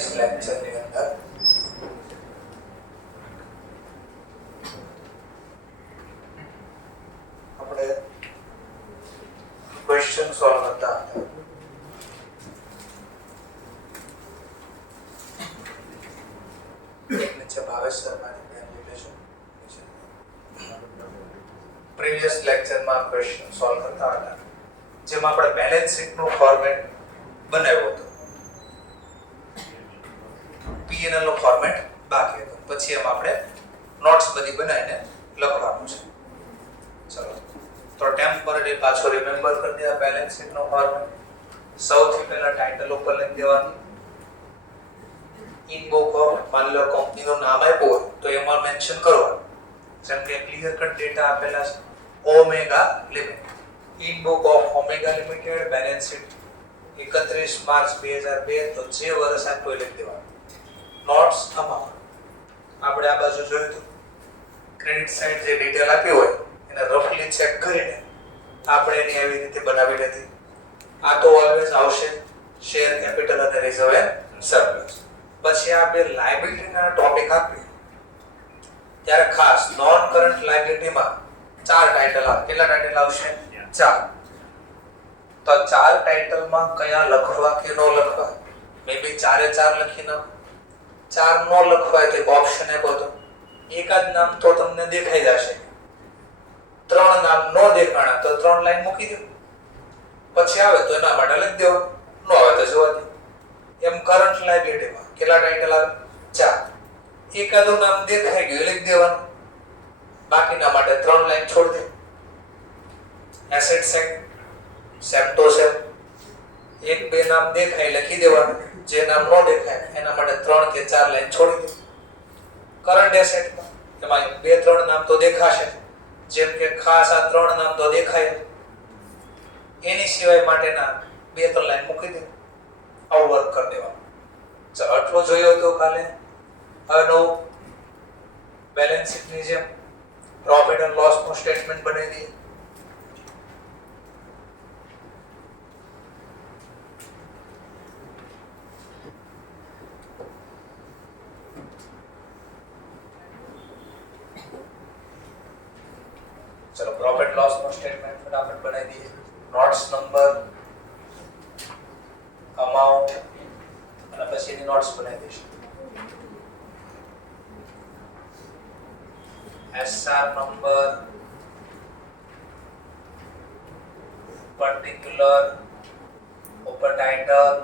Previous લેક્ચરની અંદર આપણે question solve કરતા હતા. એક નીચે ભાવેશ શર્માની બેન લીધેલું પ્રીવિયસ લેક્ચરમાં ક્વેશ્ચન સોલ્વ કરતા હતા જેમાં આપણે બેલેન્સ શીટનું ફોર્મેટ બનાવ્યું હતું. P&L નો ફોર્મેટ બાકી હતો. પછી એમાં આપણે નોટ્સ બધી બનાવીને લખવાનું છે. ચલો તો ટેમ્પરરી પાછો રિમેમ્બર કરી દે. બેલેન્સ શીટ નો ફોર્મેટ સૌથી પહેલા ટાઇટલ ઉપર લખી દેવાનું. ઇન બુક ઓફ માન લો કંપનીનું નામ આપ્યું હોય તો એમાં મેન્શન કરવાનું. જેમ કે ક્લિયર કટ ડેટા આપેલા છે omega limited. In book of omega limited balance sheet 31 March 2002 તો જે વર્ષ આપ્યું લખી દેવાનું. નોટ્સ અમાઉન્ટ આપણે આ બાજુ જોયું હતું ક્રેડિટ સાઇડ જે ડિટેલ આપી હોય એને રફલી ચેક કરીને આપણે એની આવી રીતે બનાવી લીધી. આ તો ઓલવેઝ આવશે શેર કેપિટલ અને રિઝર્વ એન્ડ સરપ્લસ. પછી આ બે લાયબિલિટીના ટોપિક આપી ત્યારે ખાસ નોન કરન્ટ લાયબિલિટીમાં 4 ટાઇટલ આવે. કેટલા ટાઇટલ આવશે? 4. તો 4 ટાઇટલમાં કયા લખવા કે નો લખવા? મે બી 4 લખી નાખો. 4 નો લખવાય તો એક ઓપ્શન આપ્યો તો એકાદ નામ તો તમને દેખાઈ જશે. 3 નામ નો દેખાણા તો 3 લાઈન મૂકી દો. પછી આવે તો એના માટે લખી દેવા, નો આવે તો જવા દો. એમ કરન્ટ લાયબિલિટીમાં કેટલા ટાઇટલ આવે? 4. એકાદું નામ દેખાઈ ગયું લખી દેવાનું, બાકીના માટે 3 લાઈન છોડી દે. એસેટ સાઇડ સેમ તો સેમ, એક બે નામ દેખાય લખી દેવાનું, જે નામ નો દેખાય એના માટે 3 કે 4 લાઈન છોડી દે. કરન્ટ એસેટમાં એમાં 2-3 નામ તો દેખાશે, જેમ કે ખાસ આ 3 નામ તો દેખાય, એની સિવાય માટેના 2-3 લાઈન મૂકી દે. આવું વર્ક કરી દેવાનું. ચાલો આટલું જોયું તો કાલે. હવે નવું બેલેન્સ શીટની જેમ પ્રોફિટ એન્ડ લોસ નું સ્ટેટમેન્ટ બનાવી દઈએ. चलो प्रॉफिट लॉस नो स्टेटमेंट फटाफट बनाई दिए. नोट्स नंबर अमाउंट અને પછી એની નોટ્સ બનાવી દઈશું. એસઆર નંબર પર્ટિક્યુલર ઉપર ટાઇટલ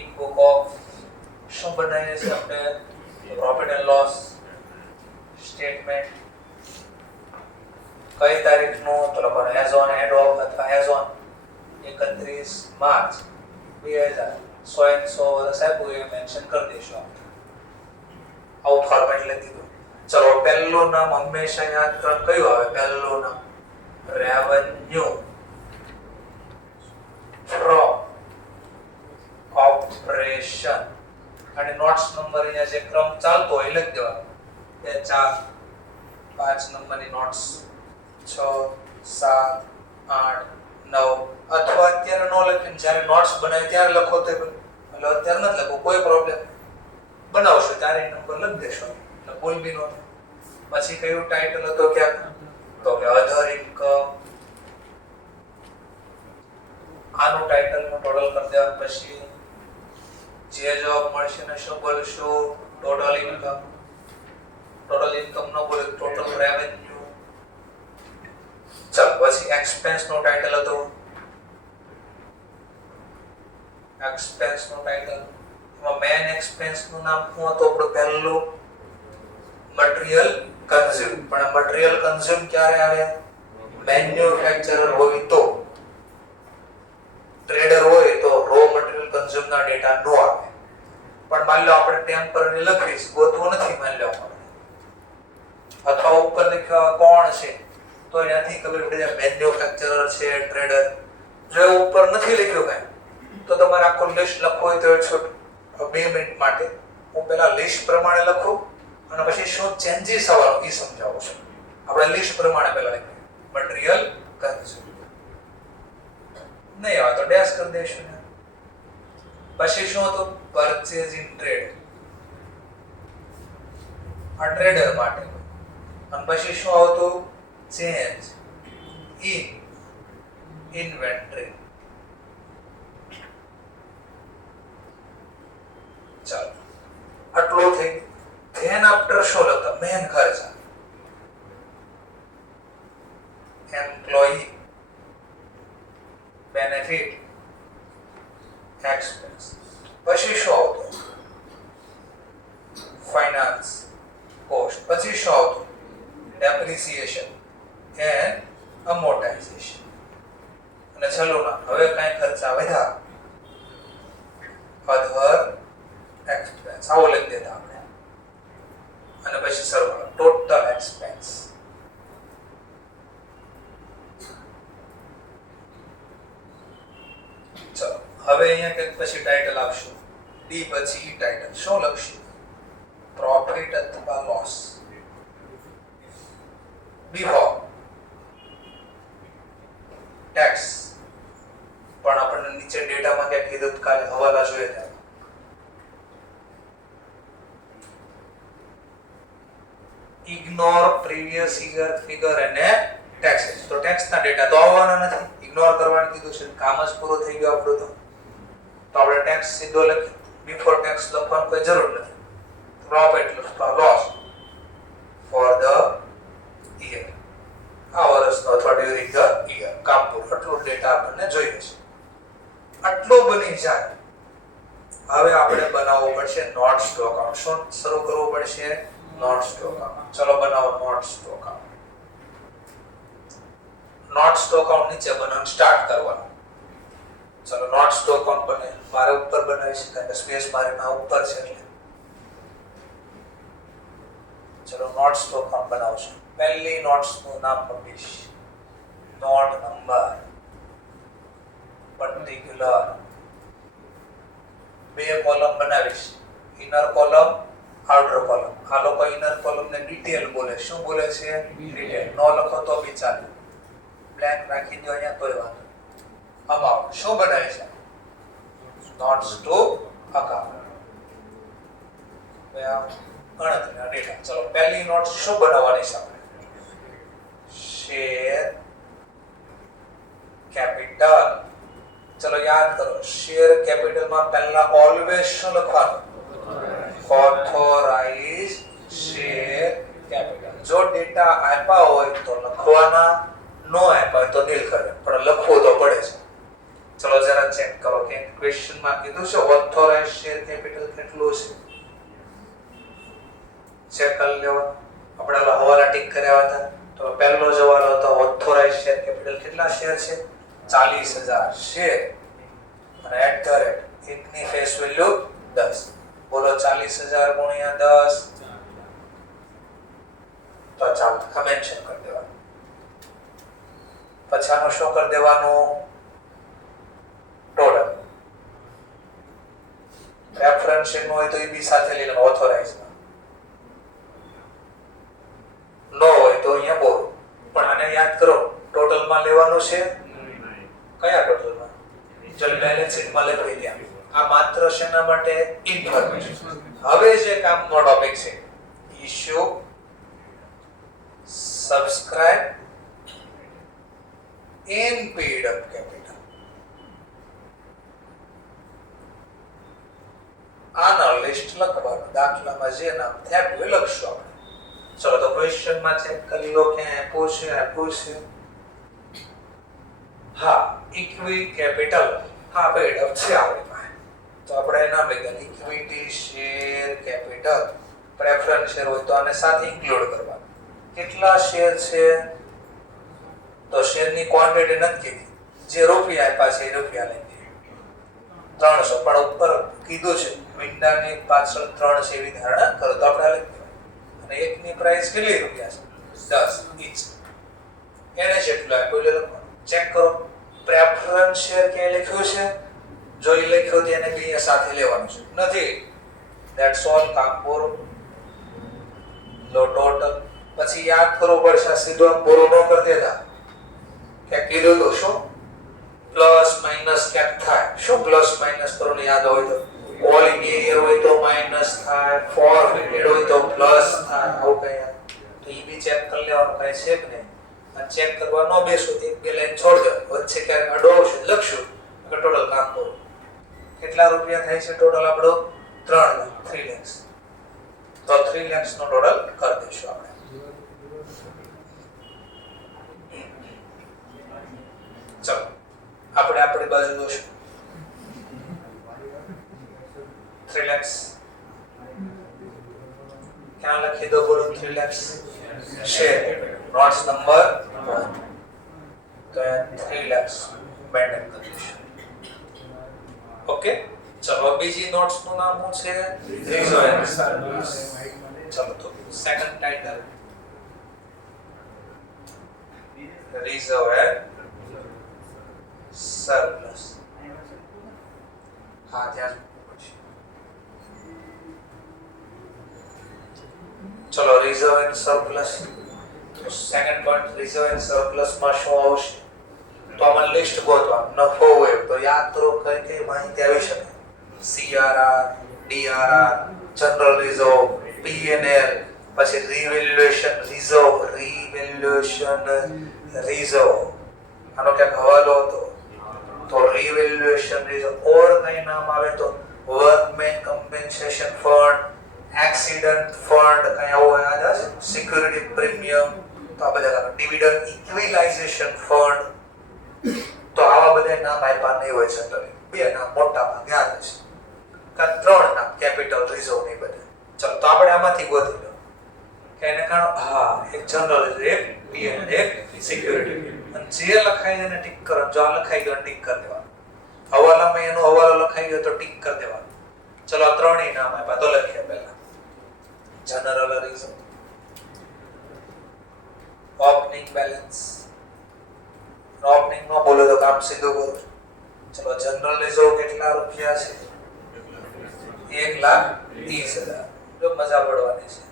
ઇન બુક ઓફ શું બનાવીએ છે આપણે પ્રોફિટ એન્ડ લોસ સ્ટેટમેન્ટ. કઈ તારીખનો તો લખવાનું એઝ ઓન એન્ડ ઓફ અથવા એઝ ઓન 31 માર્ચ 2000 100 વર્ષ આપ્યું એ મેન્શન કરી દઈશું. આવું ફોર્મેટ લખી દીધું. ચલો પહેલું નામ હંમેશા યાદ કરો. કયું આવે પહેલું નામ? Revenue from operation. અને નોટ્સ નંબર અહીંયા જે ક્રમ ચાલતો હોય લખી દેવાનો. 2 4 5 નંબરની નોટ્સ 6 7 8 9 અથવા અત્યારે નો લખીને જ્યારે નોટ્સ બનાવી ત્યારે લખો તો એટલે અત્યારે નથી લખો કોઈ પ્રોબ્લેમ. બનાવશો ત્યારે નંબર લખી દેશો એટલે ભૂલ બી ન થાય. પછી કયું ટાઇટલ હતો ક્યાં? તો કે અધર ઇન્કમ. આનું ટાઇટલ નું ટોટલ કરી દેવાનું. પછી જે જોબ મળશે ને શું બોલશું? Total income. ટોટલ ઇન્કમ નો બોલે ટોટલ રેવન્યુ. ચાલો પછી એક્સપેન્સ નો ટાઇટલ હતો. એક્સપેન્સ નો ટાઇટલ એમાં મેન એક્સપેન્સ નું નામ શું હતું? આપણું પહેલું મટીરીયલ કન્ઝ્યુમ. પણ મટીરીયલ કન્ઝ્યુમ ક્યારે આવે? મેન્યુફેક્ચરર હોય તો. ટ્રેડર હોય તો રો મટીરીયલ કન્ઝ્યુમ ના ડેટા નો આવે. પણ માની લો આપણે ટેમ્પરરી લખીશ, ગોતવું નથી માની લો અથવા ઉપર લખ્યા કોણ છે તો એનાથી ખબર પડી જાય મેન્યુફેક્ચરર છે ટ્રેડર. જો ઉપર નથી લખ્યું કાંઈ તો તમારે આખું લિસ્ટ લખવું હોય તો 2 મિનિટ માટે હું પહેલા લિસ્ટ પ્રમાણે લખું અને પછી શું ચેન્જીસ આવવાનું એ સમજાવું છું. આપણે લિસ્ટ પ્રમાણે પહેલા લખીએ મટીરીયલ કન્ઝ્યુમ. નહીં આવે તો ડેશ કરી દઈશું. પછી શું હતું? પરચેઝ ઇન ટ્રેડ, આ ટ્રેડર માટે. અને પછી શું આવતું? Change in inventory. ચાલો આટલું થઈ. ધેન આફ્ટર શું લખતા? મેન ખર્ચા, એમ્પ્લોયી બેનિફિટ એક્સપેન્સ. પછી શું આવતું? Finance cost. પછી શું આવતું? Depreciation and amortisation. અને ચલો ના હવે કઈ ખર્ચા વધ્યા, અધર એક્સપેન્સ આવો લખી દેતા આપણે. અને પછી સરવાળો ટોટલ એક્સપેન્સ. ચલો હવે અહીંયા કંઈક પછી ટાઇટલ આપશું. ડી પછી ટાઇટલ શું લખશું? પ્રોફિટ અથવા લોસ બિફોર ટેક્સ. પણ આપણને નીચે ડેટામાં ક્યાં કીધું કાલે હવાલા જોઈએ ત્યાં. ઇગ્નોર પ્રીવિયસ યર ફિગર અને ટેક્સેસ. તો ટેક્સ ના ડેટા તો આવવાના નથી, ઇગ્નોર કરવાનું કીધું છે. કામ જ પૂરો થઈ ગયો આપણું. તો આપણે ટેક્સ સીધો લખી, બિફોર ટેક્સ લખવાની કોઈ જરૂર નથી. Profit loss for the year, આ વર્ષનો અથવા ડ્યુરિંગ ધ યર. કામ પૂરું. આટલું ડેટા આપણને જોઈએ છે. આટલું બની જાય હવે આપણે બનાવવું પડશે નોટ સ્ટોક અકાઉન્ટ. શું શરૂ કરવું પડશે? Note stock account. ચલો બનાવો note stock account. Note stock account નીચે બનાવવાનું સ્ટાર્ટ કરવાનું. ચલો નોટ સ્ટોક અકાઉન્ટ બને. મારે ઉપર બનાવી શકાય કે સ્પેસ મારે ના ઉપર છે એટલે. ચલો નોટ સ્ટોક અકાઉન્ટ બનાવશું. પહેલી નોટ્સ નું નામ લખીશ નોટ નંબર પર્ટિક્યુલર. બે કોલમ બનાવીશ, ઇનર કોલમ આઉટર કોલમ. આ લોકો ઇનર કોલમ ને ડિટેલ બોલે. શું બોલે છે? ડિટેલ. નો લખો તો બી ચાલે, બ્લેન્ક રાખી દો અહીંયા તોય વાંધો. અમાઉન્ટ શું બનાવે છે? Notes to account. ગણતરીના ડેટા. ચલો પહેલી નોટ શું બનાવવાની છે આપણે? Share capital. ચલો યાદ કરો, શેર કેપિટલ માં પહેલા ઓલવેઝ શું લખવાનું? Authorise share capital. જો ડેટા આપ્યા હોય તો લખવાના, નો આપ્યા હોય તો નીલ કરે, પણ લખવું તો પડે છે. ચલો જરા ચેક કરો કે ક્વેશ્ચન માં કીધું છે ઓથોરાઇઝ શેર કેપિટલ કેટલું છે? ચેક કરી લેવા. આપણે હવાલા ટીક કર્યા હતા તો પહેલો જવાબ હતો ઓથોરાઇઝ શેર કેપિટલ કેટલા શેર છે? 40,000 શેર. અને એટ ધ રેટ એકની ફેસ વેલ્યુ 10. બોલો 40,000 ગુણ્યા 10. તો ચાલો મેન્શન કરી દેવાનું. પછી આનું શું કરી દેવાનું? ટોટલ. રેફરન્સ નો હોય તો એ બી સાથે લઈ લેવાનું ઓથોરાઇઝ. નો હોય તો અહીંયા બોલ. પણ આને યાદ કરો, ટોટલ માં લેવાનું છે. કયા ટોટલ માં? ચલ બેલેન્સ શીટ માં લખી દે. આ માત્ર શેના માટે? ઇન્ફોર્મેશન. હવે જે કામનો ટોપિક છે issue, subscribe and paid up capital. આના લિસ્ટ લખવાનું. દાખલામાં જે નામ થયા એ લખશું આપણે. ચલો તો ક્વેશ્ચન માં ચેક કરી લો કે આપ્યું છે. હા, ઇક્વિટી કેપિટલ. હા પેડ અપ છે આપણી પાસે. તો આપણે એના ભેગા equity share capital preference share હોય તો આને સાથે ઇન્ક્લુડ કરવાનું. કેટલા શેર છે? તો શેરની ક્વોન્ટિટી નથી કીધી, જે રૂપિયા આપ્યા છે એ રૂપિયા લઈ દઈએ. 300. પણ ઉપર કીધું છે મીંડાની પાછળ 3 છે એવી ધારણા કરો તો આપણે લખી દેવાય. અને એકની પ્રાઇસ કેટલી રૂપિયા છે? 10 ઈચ. એને જેટલું આપ્યું એટલે લખવાનું. ચેક કરો પ્રેફરન્સ શેર ક્યાં લખ્યું છે? જો એ લખ્યું તેને બી સાથે લેવાનું છે. નથી ધેટ્સ ઓલ. કામ પૂરું. લો ટોટલ. પછી યાદ કરવું પડશે સીધો પૂરો ન કરી દેતા કે કીધું તો શું પ્લસ માઇનસ ક્યાંક થાય. શું પ્લસ માઇનસ કરો ને યાદ હોય તો ઓલ ઇન્ડિયા હોય તો માઇનસ થાય, ફોરફિટેડ હોય તો પ્લસ થાય. આવું કઈ તો ઈ બી ચેક કરી લેવાનું કઈ છે કે નહીં. અને ચેક કરવા ન બેસો તો એક બે લાઈન છોડ દો, વચ્ચે ક્યાંક અડો આવશે લખશું કે ટોટલ કામ કરો. કેટલા રૂપિયા થાય છે ટોટલ આપણો 3 લાખ, 3 lakhs. તો 3 lakhs નો ટોટલ કરી દઈશું આપણે. ચલો આપણે આપણી બાજુ દોશું 3 lakhs. ક્યાં લખી દો બોલો 3 lakhs? Share notes number 1. તો 3 lakhs મેન્ટેન કરીશું. ઓકે ચલો બીજી નોટ્સ નું નામ શું છે? Reserve and surplus. ચલો તો second title reserve and surplus. હા ધ્યાન. ચલો રિઝર્વ એન્ડ સરપ્લસ. તો second point reserve and surplus માં શું આવશે? તો આમાં લિસ્ટ ગોતવા. નફો હોય તો યાદ કરો કઈ કઈ માહિતી આવી શકે. CRR, DRR, general reserve, P&L, પછી રિવેલ્યુએશન રિઝર્વ. આનો ક્યાંક હવાલો હતો તો રિવેલ્યુએશન રિઝર્વ. ઓર કઈ નામ આવે તો workmen compensation fund, accident fund, કઈ આવો યાદ છે? Security premium. તો આ બધા ડિવિડન્ડ ઇક્વિલાઇઝેશન ફંડ. તો આવા બધા નામ આપ્યા નહીં હોય જનરલી. બે નામ મોટા ભાગ યાદ છે. કા 3 નામ કેપિટલ રિઝર્વ નહીં બધા. ચલો તો આપણે આમાંથી ગોતી લો કે એને કારણો. હા એક જનરલ એક P&L એક સિક્યુરિટી. અને જે લખાય એને ટિક કરો. જો આ લખાઈ ગયો ટિક કરી દેવાનું. હવાલામાં એનો હવાલો લખાઈ ગયો તો ટિક કરી દેવાનું. ચલો આ 3 નામ આપ્યા તો લખીએ પહેલા. General reserve, opening balance. Opening નો બોલો તો કામ સીધું કરું. ચલો જનરલ રિઝર્વ કેટલા રૂપિયા છે? 1,30,000. જો મજા પડવાની છે.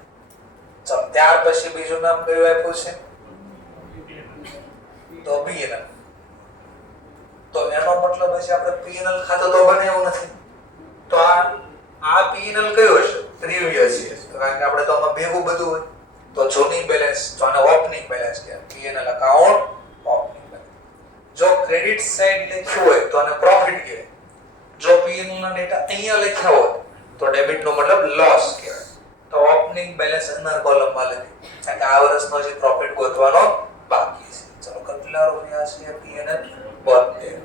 ચલો ત્યાર પછી બીજું નામ કયું આપ્યું છે? તો P&L. તો એનો મતલબ છે આપણે P&L ખાતું તો બનાવ્યું નથી. તો આ P&L કયો હશે? Previous year. કારણ કે આપણે તો આમાં ભેગું બધું હોય. તો જૂની બેલેન્સ તો આને ઓપનિંગ બેલેન્સ કહેવાય. P&L account opening balance. જો ક્રેડિટ સાઈડ લખ્યું હોય તો આને પ્રોફિટ કહેવાય. જો P&L ના ડેટા અહીંયા લખ્યા હોય તો ડેબિટ નો મતલબ લોસ કહેવાય. તો ઓપનિંગ બેલેન્સ અનર કોલમમાં લખી. કારણ કે આ વર્ષનો જે પ્રોફિટ ગોતવાનો બાકી છે. ચલો કેટલા રૂપિયા છે P&L? 72.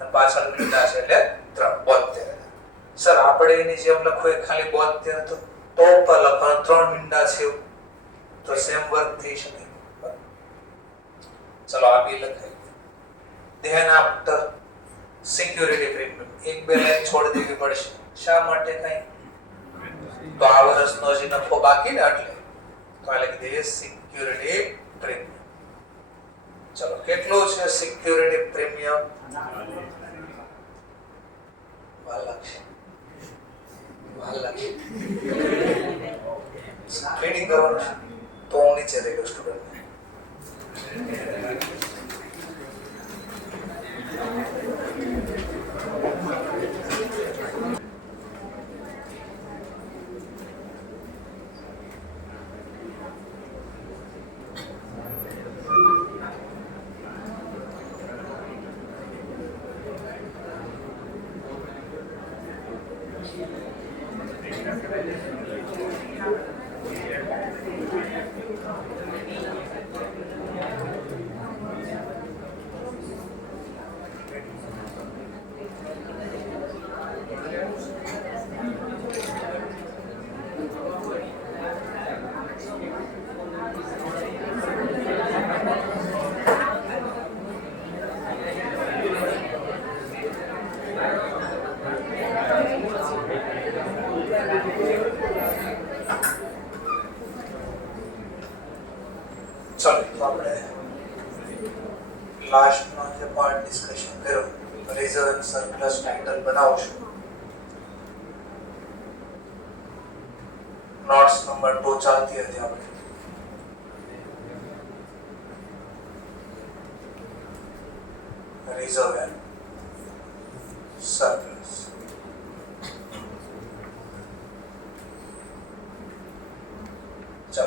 અને પાછળ કેટલા છે એટલે 72. સર આપણે એની જેમ લખો એ ખાલી 72 તો ઉપર લખવાનું 3 મીંડા છે તો સેમ વર્ક થઈ શકે. ચલો આ બી લખાઈ. ધ્યાન આફ્ટર સિક્યુરિટી પ્રીમિયમ. એક બે લાઈન છોડી દેવી પડશે. શા માટે કઈ? તો આ વર્ષનો જે નફો બાકી ને એટલે તો આ લખી દઈએ સિક્યુરિટી પ્રીમિયમ. ચલો કેટલું છે સિક્યુરિટી પ્રીમિયમ? 12 લાખ. ટ્રેડિંગ કરવાનું છે તો હું નીચે લઈ ગયો સ્ટુડન્ટ. લાસ્ટ નો જે પાર્ટ ડિસ્કશન કર્યો રિઝર્વ એન્ડ સરપ્લસ ટાઇટલ બનાવશું. નોટ્સ નંબર 2 ચાલતી હતી આપણે. Reserve and surplus. ચલો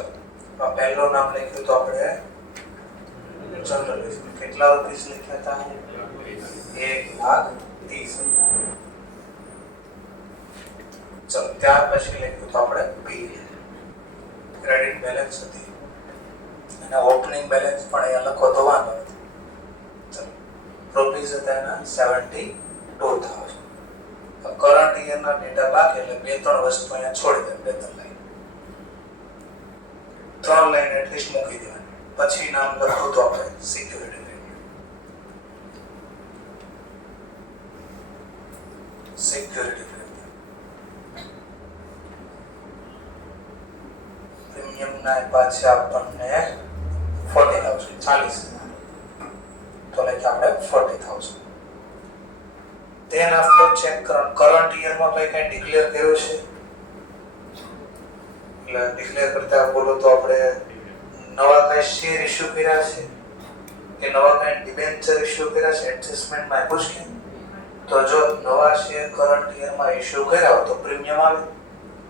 પહેલું નામ લખ્યું તો આપણે જનરલ કેટલા રૂપીસ લખ્યા હતા? 1,30,000. ચલો ત્યાર પછી લખ્યું તો આપણે બી ક્રેડિટ બેલેન્સ હતી અને ઓપનિંગ બેલેન્સ પણ અહીંયા લખો તો વાંધો નથી. ચલો રૂપીસ હતા એના 72,000. કરંટ યરના ડેટા બાકી એટલે બે ત્રણ વસ્તુ અહીંયા છોડી દે, બે ત્રણ લાઈન, ત્રણ લાઈન એટલીસ્ટ મૂકી દેવાની. પછી નામ લખો તો આપણે સિક્યુરિટી પ્રીમિયમ. સિક્યુરિટી પ્રીમિયમ ના પાછે આપણને 40,000 40,000 તો લખી આપણે 40,000. Then after check current year માં કઈ ડિક્લેર કર્યો છે? એટલે ડિક્લેર કરતા બોલો તો આપણે નવા કઈ શેર ઇશ્યુ કર્યા છે કે નવા કઈ ડિબેન્ચર ઇશ્યુ કર્યા છે? એડજસ્ટમેન્ટ માં પૂછે તો જો નવા શેર કરંટ યર માં ઇશ્યુ કર્યા હોય તો પ્રીમિયમ આવે,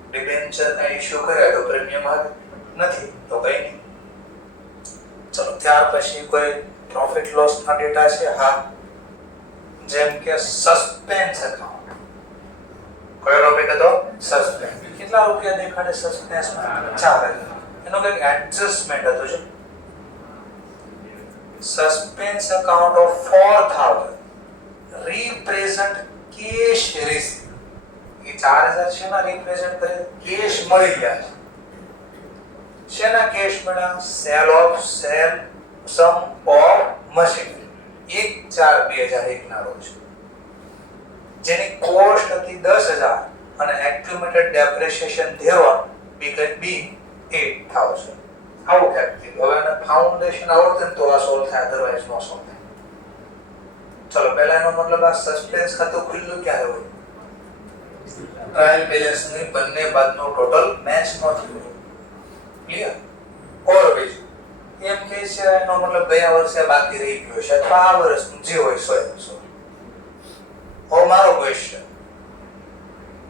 ડિબેન્ચર કઈ ઇશ્યુ કર્યા તો પ્રીમિયમ આવે નથી તો કઈ નહીં. ચલો ત્યાર પછી કોઈ પ્રોફિટ લોસ ના ડેટા છે? હા, જેમ કે સસ્પેન્સ એકાઉન્ટ. કયો ટોપિક હતો? સસ્પેન્સ. કેટલા રૂપિયા દેખાડે સસ્પેન્સમાં? 4,000. એનો કંઈક એડજસ્ટમેન્ટ હતો છે. Suspense account of 4,000 represent cash receive. એ 4,000 છે ના રિપ્રેઝન્ટ કરે કેશ મળી ગયા છે. શેના કેશ મળ્યા? Sale of sale some of machine 1/4/2001 ના રોજ, જેની કોસ્ટ હતી 10,000 અને એક્યુમ્યુલેટેડ ડેપ્રિસિએશન ધેરોન બી 8,000. આવું કેપિટલ. હવે એને ફાઉન્ડેશન આવડે તો આ સોલ્વ થાય, અધરવાઇઝ નો સોલ્વ થાય. ચલો પહેલા એનો મતલબ આ સસ્પેન્સ ખાતું ખુલ્લું ક્યારે હોય? ટ્રાયલ બેલેન્સ ની બંને બાદનો ટોટલ મેચ ન થયો. ક્લિયર? ઓર બીજું એમ કે છે એનો મતલબ ગયા વર્ષે બાકી રહી ગયો છે અથવા આ વર્ષનું જે હોય સો. હવે મારો ક્વેશ્ચન,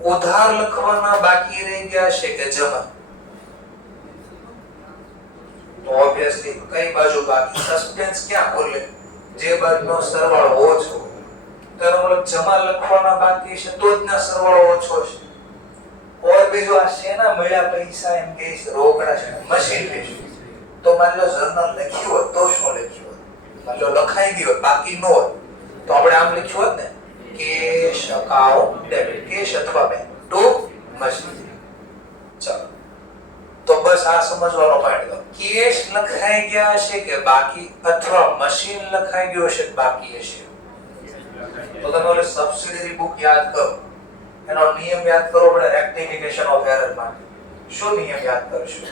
ઉધાર લખવાના બાકી રહી ગયા છે કે જમા? તો ઓબ્વિયસલી કઈ બાજુ બાકી? સસ્પેન્સ ક્યાં ખોલે? જે બાજુનો સરવાળો ઓછો. તો એનો મતલબ જમા લખવાના બાકી છે તો જ ના સરવાળો ઓછો છે. ઓર બીજું આ શેના મળ્યા પૈસા? એમ કે છે રોકડા છે, મશીન વેચ્યું. તો માની લો જર્નલ લખ્યું હોત તો શું લખ્યું હોત? માની લો લખાઈ ગયું હોત બાકી ન હોત તો આપણે આમ લખ્યું હોત ને કેશ અકાઉન્ટ ડેબિટ, કેશ અથવા બેંક ટુ મશીન. ચાલો તો બસ આ સમજવાનો પોઈન્ટ. કેશ લખાઈ ગયા છે કે બાકી અથવા મશીન લખાઈ ગયો છે બાકી હશે? તો તમે ઓલે સબસિડિયરી બુક યાદ કરો, એનો નિયમ યાદ કરો પડે રેક્ટિફિકેશન ઓફ એરર માટે. શું નિયમ યાદ કરશો?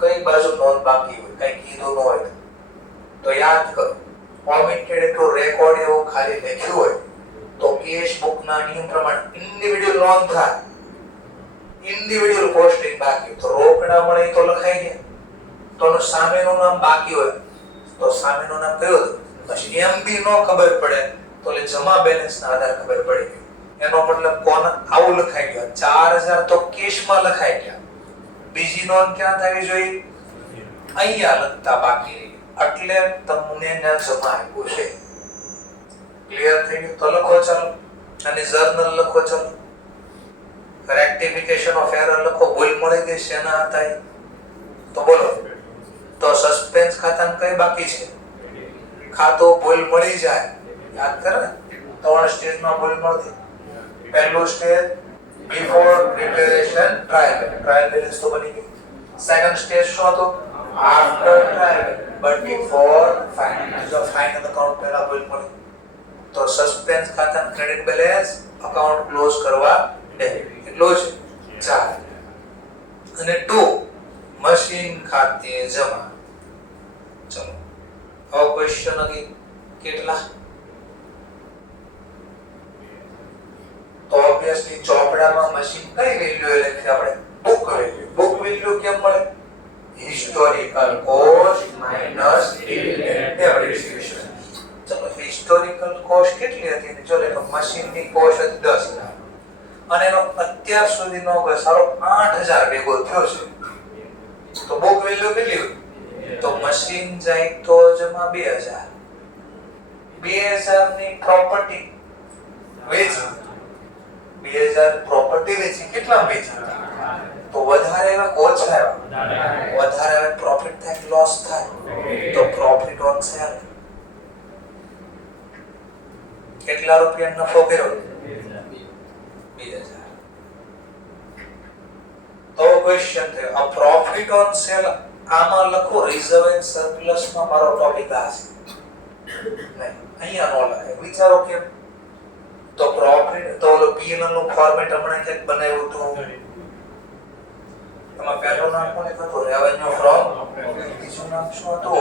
કઈ બાજુ નોંધ બાકી હોય, કઈ કીધું ન હોય તો યાદ કરો. ઓમિટેડ એટલું રેકોર્ડ એવું ખાલી લખ્યું હોય તો કેશ બુક ના નિયમ પ્રમાણે ઇન્ડિવિડ્યુઅલ નોંધ થાય, ઇન્ડિવિડ્યુઅલ પોસ્ટિંગ બાકી. તો રોકડા મળે તો લખાઈ ગયા, તો સામેનું નામ બાકી હોય તો સામેનું નામ કયું હતું? પછી એમ બી નો ખબર પડે તો લે જમા બેલેન્સ ના આધાર ખબર પડી ગઈ. એનો મતલબ કોણ આવું લખાઈ ગયું? 4,000 તો કેશમાં લખાઈ ગયા. બીજી નોંધ ક્યાં થવી જોઈએ? અહીંયા લખતા બાકી રહી એટલે તમને ન જમા આવ્યું છે. ક્લિયર થઈ ગયું? તો લખો ચાલો. અને જર્નલ લખો ચાલો. રેક્ટિફિકેશન ઓફ એરર લખો. ભૂલ મળી ગઈ શેના હતા તો બોલો. તો સસ્પેન્સ ખાતાને કઈ બાકી છે? ખાતું ભૂલ મળી જાય યાદ કરે ને 3 સ્ટેજમાં ભૂલ મળતી. પહેલું stage before preparation trial balance તો બની ગયું. સેકન્ડ સ્ટેજ શું હતો? After trial but before final. જો ફાઇનલ અકાઉન્ટ પહેલા ભૂલ મળી તો સસ્પેન્સ ખાતા ક્રેડિટ બેલેન્સ અકાઉન્ટ ક્લોઝ કરવા ડેબિટ. એટલું જ 4 અને 2 મશીન ખાતે જમા. ચલો હવે ક્વેશ્ચન અગેન કેટલા? તો ઓબ્વિયસલી ચોપડામાં મશીન કઈ વેલ્યુ લખી આપણે? Book value. બુક વેલ્યુ કેમ મળે? Historical cost minus dividend depreciation. ચલો સુધીની જો લેખો મશીનની કોસ્ટ હતી 10 લાખ અને એનો અત્યાર સુધીનો ઘસારો 8000 ભેગો થયો છે તો બુક વેલ્યુ કેટલી હોય તો મશીન જાય તો જમા 2000 ની પ્રોપર્ટી વેચી 2000 પ્રોપર્ટી વેચી કેટલા વેચી તો વધારે એવા ઓછા આવ્યા વધારે પ્રોફિટ થાય લોસ થાય તો પ્રોફિટ ઓન સેલ કેટલા રૂપિયા નફો કર્યો 2000 તો ક્વેશ્ચન થયો આ પ્રોફિટ ઓન સેલ આમાં લખો રિઝર્વ એન્ડ સરપ્લસ માં મારો ટોપિક આ છે નહીં અહીંયા નો લખે વિચારો કે તો પ્રોફિટ તો પીએનએલ નું ફોર્મેટ હમણાં ક્યાંક બનાવ્યું હતું એમાં પહેલું નામ કોને હતું રેવન્યુ ફ્રોમ બીજું નામ શું હતું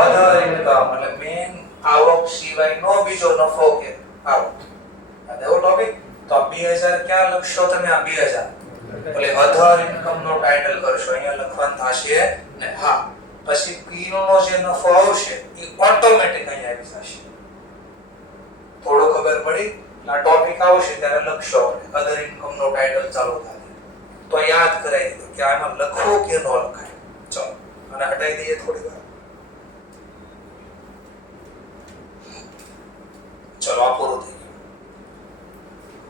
અધર ઇનકમ એટલે મેઇન આવક સિવાયનો બીજો નફો કે આવક આ દેવો ટોપિક તો 2000 ક્યાં લખશો તમે આ 2000 એટલે અધર ઇનકમ નો ટાઇટલ કરશો અહીંયા લખવાનું થશે ને હા પછી પી નો જે નફો આવશે એ ઓટોમેટિક અહીંયા આવી જશે થોડો ખબર પડી આ ટોપિક આવશે ત્યારે લખશો અધર ઇનકમ નો ટાઇટલ ચાલુ થાય તો યાદ કરાવી દીધું કે આમાં લખો કે ન લખાય ચલો અને હટાઈ દઈએ થોડી વાર ચલો આ પૂરું થઈ ગયું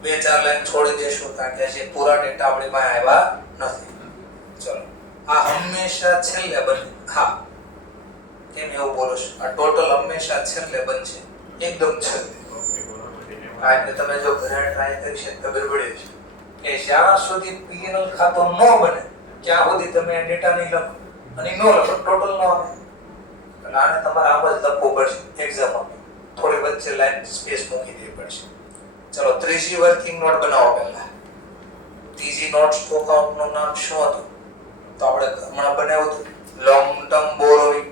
2-4 લાઈન છોડી દેશું કારણ કે જે પૂરા ડેટા આપણી પાસે આવ્યા નથી ચલો આ હંમેશા છેલ્લે બને હા કેમ એવું બોલો છો આ ટોટલ હંમેશા છેલ્લે બનશે એકદમ છેલ્લે આ એટલે તમે જો ઘરે ટ્રાય કરી છે ખબર પડે છે કે જ્યાં સુધી પીએનએલ ખાતો ન બને ત્યાં સુધી તમે ડેટા નહીં લખો અને નો લખો ટોટલ ન આવે એટલે આને તમારે આમ જ લખવું પડશે એક્ઝામમાં થોડી વચ્ચે લાઈન સ્પેસ મૂકી દેવી પડશે ચલો ત્રીજી વર્કિંગ નોટ બનાવો પહેલા ત્રીજી નોટ સ્ટોક અકાઉન્ટ નું નામ શું હતું તો આપણે હમણાં બનાવ્યું હતું લોંગ ટર્મ બોરોઇંગ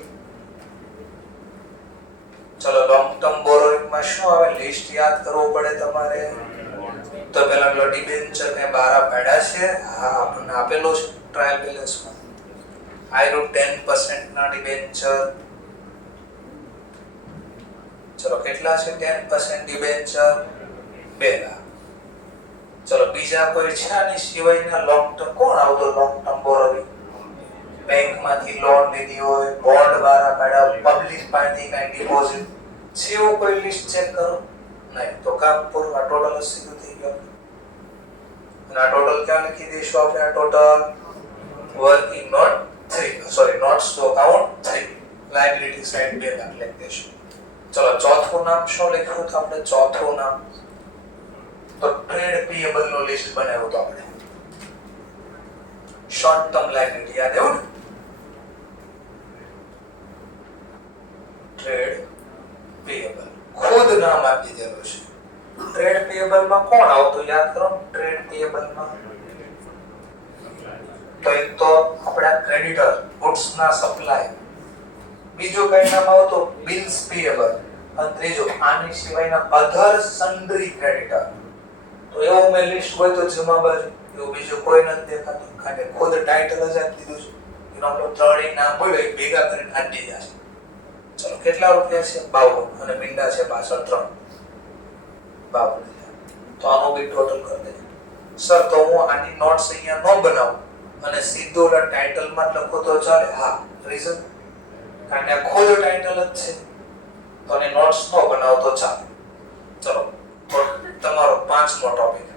ચલો લોંગ ટર્મ બોરોઇંગ માં શું આવે લિસ્ટ યાદ કરવું પડે તમારે તો પેલા ડિબેન્ચર ને 12 પાડ્યા છે હા આપણને આપેલો છે ટ્રાયલ બેલેન્સ માં આઈ 10% ના ડિબેન્ચર ચલો કેટલા છે 10% ડિબેન્ચર 2 લાખ ચલો બીજા કોઈ છે આની સિવાયના લોંગ ટર્મ કોણ આવતો લોંગ ટર્મ બોરોઇંગ બેંક માંથી લોન લીધી હોય બોન્ડ દ્વારા પાડ્યા પબ્લિક પાસેથી કઈ ડિપોઝિટ છે એવું કોઈ લિસ્ટ ચેક કરો નહીં તો કામ પૂરું આ ટોટલ 80 થઈ ગયો અને આ ટોટલ ક્યાં લખી દઈશું આપણે આ total working note 3 sorry notes to account 3 liability side 2 lakh લખી દઈશું ચલો ચોથું નામ શું લખ્યું તો આપણે ચોથું નામ તો ટ્રેડ પેયેબલ નો લિસ્ટ બનાવ્યો તો આપણે શોર્ટ ટર્મ લાયબિલિટી યાદ આવ્યું ને ટ્રેડ પેયેબલ ખુદ નામ આપી દીધેલું છે ટ્રેડ પેયેબલ માં કોણ આવતું યાદ કરો ટ્રેડ પેયેબલ માં તો એક તો આપણા ક્રેડિટર ગુડ્સ ના સપ્લાય બીજું કઈ નામ આવતું બિલ્સ પેયેબલ અને ત્રીજું આની સિવાયના અધર સન્ડ્રી ક્રેડિટર તો એવું મેં લિસ્ટ હોય તો જમા બાજુ એવું બીજું કોઈ નથી દેખાતું કારણ કે ખુદ ટાઇટલ જ આપી દીધું છે એનો આપણો ત્રણેય નામ બોલ્યો એક ભેગા કરીને આપી દીધા છે ચલો કેટલા રૂપિયા છે 52 અને મીંડા છે પાછળ 3 52 તો આનો બી ટોટલ કરી દેજો સર તો હું આની નોટ્સ અહીંયા ન બનાવું અને સીધો ઓલા ટાઇટલ માં લખો તો ચાલે હા રીઝન કારણ કે ખુદ ટાઇટલ જ છે તો આની નોટ્સ ન બનાવો તો ચાલે ચલો તમારો પાંચમો ટોપિક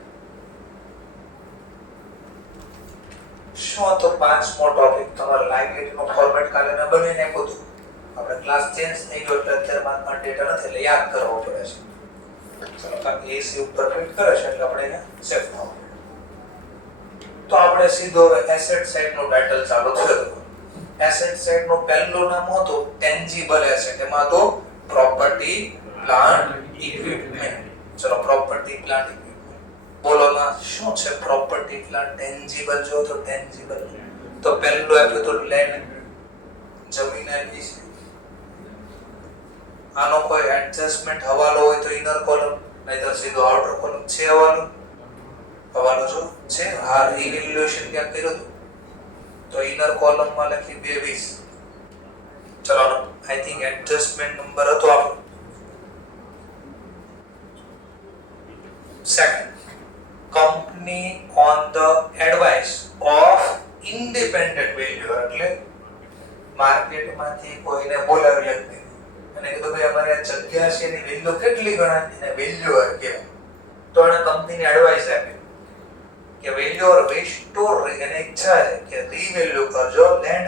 શું તો પાંચમો ટોપિક તમારો લાઇબ્રેરી નો ફોર્મેટ કાલે મેં બનાવીને આપ્યું હતું આપણે ક્લાસ ચેન્જ થઈ ગયો એટલે અત્યારે મારા ડેટા નથી એટલે યાદ કરવો પડે છે ચલો કારણ કે એસી ઉપર ફિટ કરે છે એટલે આપણે એને સેવ થવું તો આપણે સીધો એસેટ સાઇડ નો ટાઇટલ ચાલુ થયો એસેટ સાઇડ નું પહેલું નામ હતું ટેન્જીબલ એસેટ એમાં તો પ્રોપર્ટી પ્લાન્ટ ઇક્વિપમેન્ટ ચલો પ્રોપર્ટી પ્લાન્ટ ઇક્વિપમેન્ટ બોલોમાં શું છે પ્રોપર્ટી પ્લાન્ટ ટેન્જીબલ જો તો ટેન્જીબલ તો પહેલું આપ્યું તો લેન્ડ જમીન આપી છે આનો કોઈ એડજસ્ટમેન્ટ હવાલો હોય તો ઇનર કોલમ નહીતર સીધો આઉટર કોલમ છે હવાલો જો છે આ ઇવેલ્યુએશન ક્યાં કર્યું તો ઇનર કોલમ માં લખી 22 ચલો આઈ થિંક એડજસ્ટમેન્ટ નંબર હતો આપણો on the advice of independent valuer એટલે માર્કેટમાંથી કોઈને બોલાવી લખતી અને કીધું ભાઈ અમારે આ જગ્યા છે એની વેલ્યુ કેટલી ગણાય એને વેલ્યુઅર કહેવાય. તો એને કંપનીને એડવાઇસ આપી કે વેલ્યુઅર વિશ ટુ એને ઈચ્છા છે કે રીવેલ્યુ કરજો લેન્ડ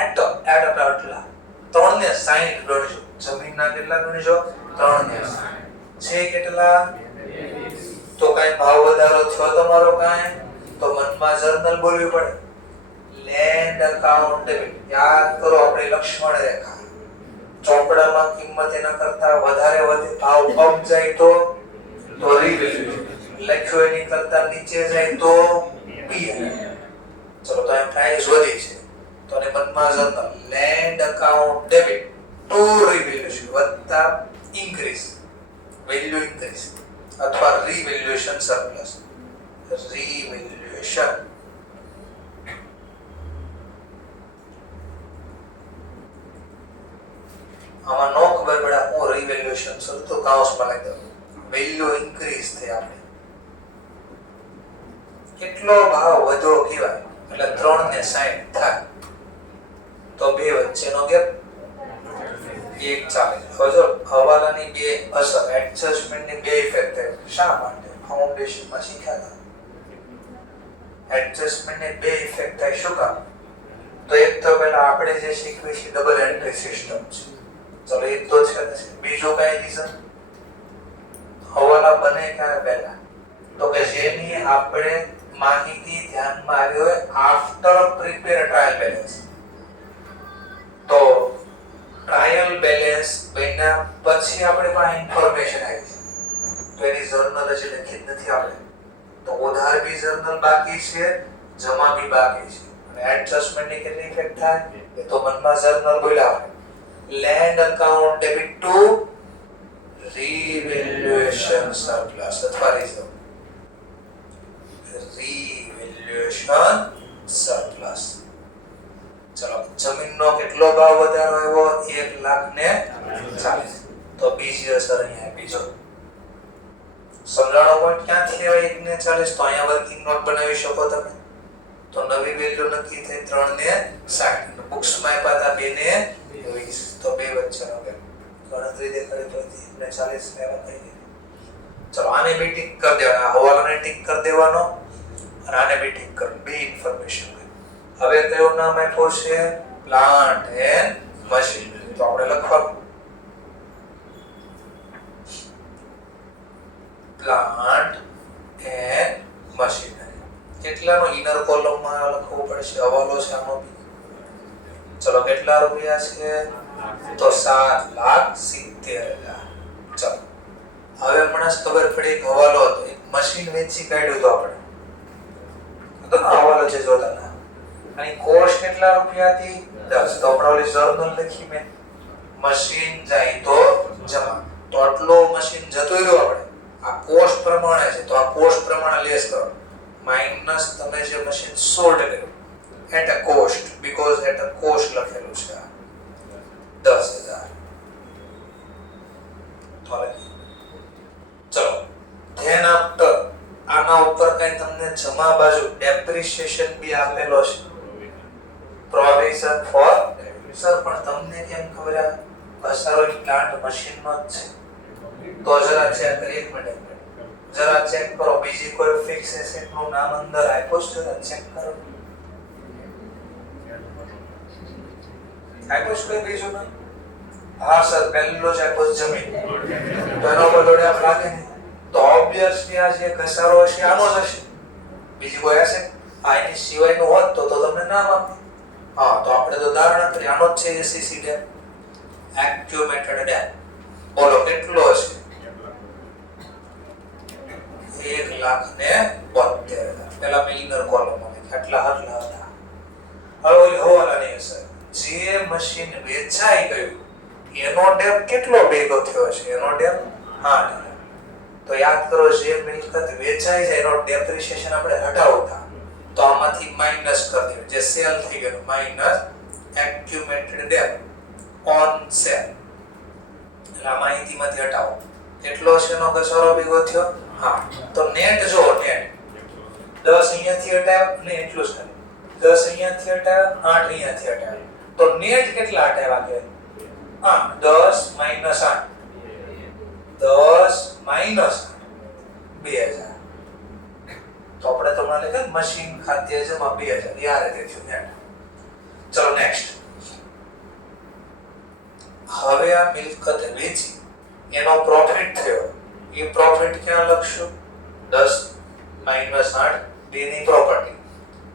એટ આટલા 3 ને 60 ગણજો. જમીનના કેટલા ગણજો? 3 ને 60 છે કેટલા? તો કાઈ ભાવ વધારો થયો તમારો કાઈ તો મનમાં જર્નલ બોલવી પડે. લેન્ડ અકાઉન્ટ ડેબિટ યાદ કરો આપણે લક્ષ્મણ રેખા ચોપડામાં કિંમત એના કરતા વધારે વધે ભાવ અપ જાય તો રીવેલ્યુ લખ્યો એની કરતા નીચે જાય તો પી. ચલો તો એમ પ્રાઇસ વધી છે તો એને મનમાં journal land account debit to revaluation વત્તા ઇન્ક્રીઝ વેલ્યુ ઇન્ક્રીઝ અથવા રીવેલ્યુએશન સરપ્લસ રીવેલ્યુએશન. આમાં નો ખબર પડે હું રીવેલ્યુએશન સર તો કાઉન્સમાં લખી દઉં વેલ્યુ ઇન્ક્રીઝ થઈ આપણે કેટલો ભાવ વધો કહેવાય એટલે 3 ને 60 થાય તો બે વચ્ચેનો ગેપ 140. હવે જો હવાલાની બે અસર એડજસ્ટમેન્ટની બે ઇફેક્ટ થાય. શા માટે? ફાઉન્ડેશનમાં શીખ્યા હતા એડજસ્ટમેન્ટની બે ઇફેક્ટ થાય. શું કામ? તો એક તો પહેલા આપણે જે શીખવી છે ડબલ એન્ટ્રી સિસ્ટમ છે. ચલો એક તો છે. બીજું કઈ રીઝન હવાલા બને ક્યારે પહેલા તો કે જેની આપણે માહિતી ધ્યાનમાં આવી હોય આફ્ટર પ્રિપેર ટ્રાયલ બેલેન્સ. તો ટ્રાયલ બેલેન્સ બન્યા પછી આપણે પાસે ઇન્ફોર્મેશન આવી તો એની જર્નલ હજી લખી જ નથી આપણે. તો ઉધાર બી જર્નલ બાકી છે જમા બી બાકી છે અને એડજસ્ટમેન્ટની કેટલી ઇફેક્ટ થાય એ તો મનમાં જર્નલ બોલ્યા આપણે land account debit to revaluation surplus અથવા રિઝર્વ રીવેલ્યુએશન સરપ્લસ. ચલો જમીનનો કેટલો ભાવ વધારો આવ્યો 1,40,000 તો બીજી અસર અહીંયા આપી જો સમજાણો પોઈન્ટ ક્યાંથી આવે 1,40,000 તો અહીંયા વર્કિંગ નોટ બનાવી શકો તમે. તો નવી વેલ્યુ નક્કી થઈ 3 ને 60 બુક્સમાં આપ્યા હતા 2 ને 20 તો બે વચ્ચેનો ગેપ ગણતરી દેખાડી તો 40 લેવા થઈ ગઈ. ચલો આને બી ટિક કરી દેવાનો હવાલાને ટિક કરી દેવાનો અને આને બી ટિક કર બે ઇન્ફોર્મેશન. હવે કયું નામ આપ્યું છે પ્લાન્ટ એન્ડ મશીનરી તો આપણે લખવાનું પ્લાન્ટ એન્ડ મશીનરી. કેટલાનો ઇનર કોલમમાં લખવું પડશે હવાલો છે આનો બી. ચલો કેટલા રૂપિયા છે તો 7,70,000. ચલો હવે હમણાં ખબર પડી કે હવાલો હતો એક મશીન વેચી કાઢ્યું તો આપણે તો હવાલો છે જોતા ના અને કોસ્ટ કેટલા રૂપિયા હતી 10 તો આપણે ઓલી જર્નલ લખી મેં મશીન જાય તો જમા તો આટલો મશીન જતો રહ્યો આપણે આ કોસ્ટ પ્રમાણે છે તો આ કોસ્ટ પ્રમાણે લેસ કરો માઈનસ તમે જે મશીન સોલ્ડ કર્યું at a cost because at a cost લખેલું છે 10,000. ચલો ધ્યાન આપતા આના ઉપર કઈ તમને જમા બાજુ ડેપ્રિસિએશન બી આપેલો છે પ્રોવિઝન ફોર સર પણ તમને કેમ ખબર આ ઘસારો પ્લાન્ટ મશીનનો જ છે તો જરા ચેક કરી એક મિનિટ જરા ચેક કરો બીજી કોઈ ફિક્સ એસેટ નું નામ અંદર આપ્યું છે જરા ચેક કરો આપ્યું છે કોઈ બીજું નામ હા સર પહેલો જ આપ્યો જમીન તો એનો પર દોડે આપ લાગે ને તો ઓબ્વિયસલી આ જે ઘસારો હશે આનો જ હશે બીજી કોઈ હશે આ એની સિવાયનું હોત તો તમને નામ આપે હા તો આપણે તો ધારણા કરી આનો જ છે એસીસી ડેપ એક્યુમેટેડ ડેપ બોલો કેટલો હશે 1,72,000 પહેલા મેં ઇનર કોલમમાં કેટલા હતા હવે હવાલાની અસર જે મશીન વેચાઈ ગયું એનો ડેપ કેટલો ભેગો થયો છે એનો ડેપ 8,000 તો યાદ કરો જે મિલકત વેચાઈ જાય એનો ડેપ્રિસિએશન આપણે હટાવતા તો આમાંથી માઈનસ કરી દેવું જે સેલ થઈ ગયું માઈનસ એક્યુમેટેડ ડેપ ઓન સેલ એટલે આ માહિતીમાંથી હટાવો કેટલો છે એનો ઘસારો ભેગો થયો હા તો નેટ જો નેટ 10 અહીંયાથી હટાવ્યા ને એટલું જ ખાલી 10 અહીંયાથી હટાવ્યા 8 અહીંયાથી હટાવ્યા તો નેટ કેટલા હટાવ્યા કે 10 માઈનસ 8 10 માઈનસ 2000 તો આપણે તમને લખે મશીન ખાદ્ય જમા 2000 યાદ રાખજો નેટ. ચલો નેક્સ્ટ. હવે આ મિલકત વેચી એનો પ્રોફિટ થયો એ પ્રોફિટ ક્યાં લખશું 10 માઈનસ 8 બેની પ્રોપર્ટી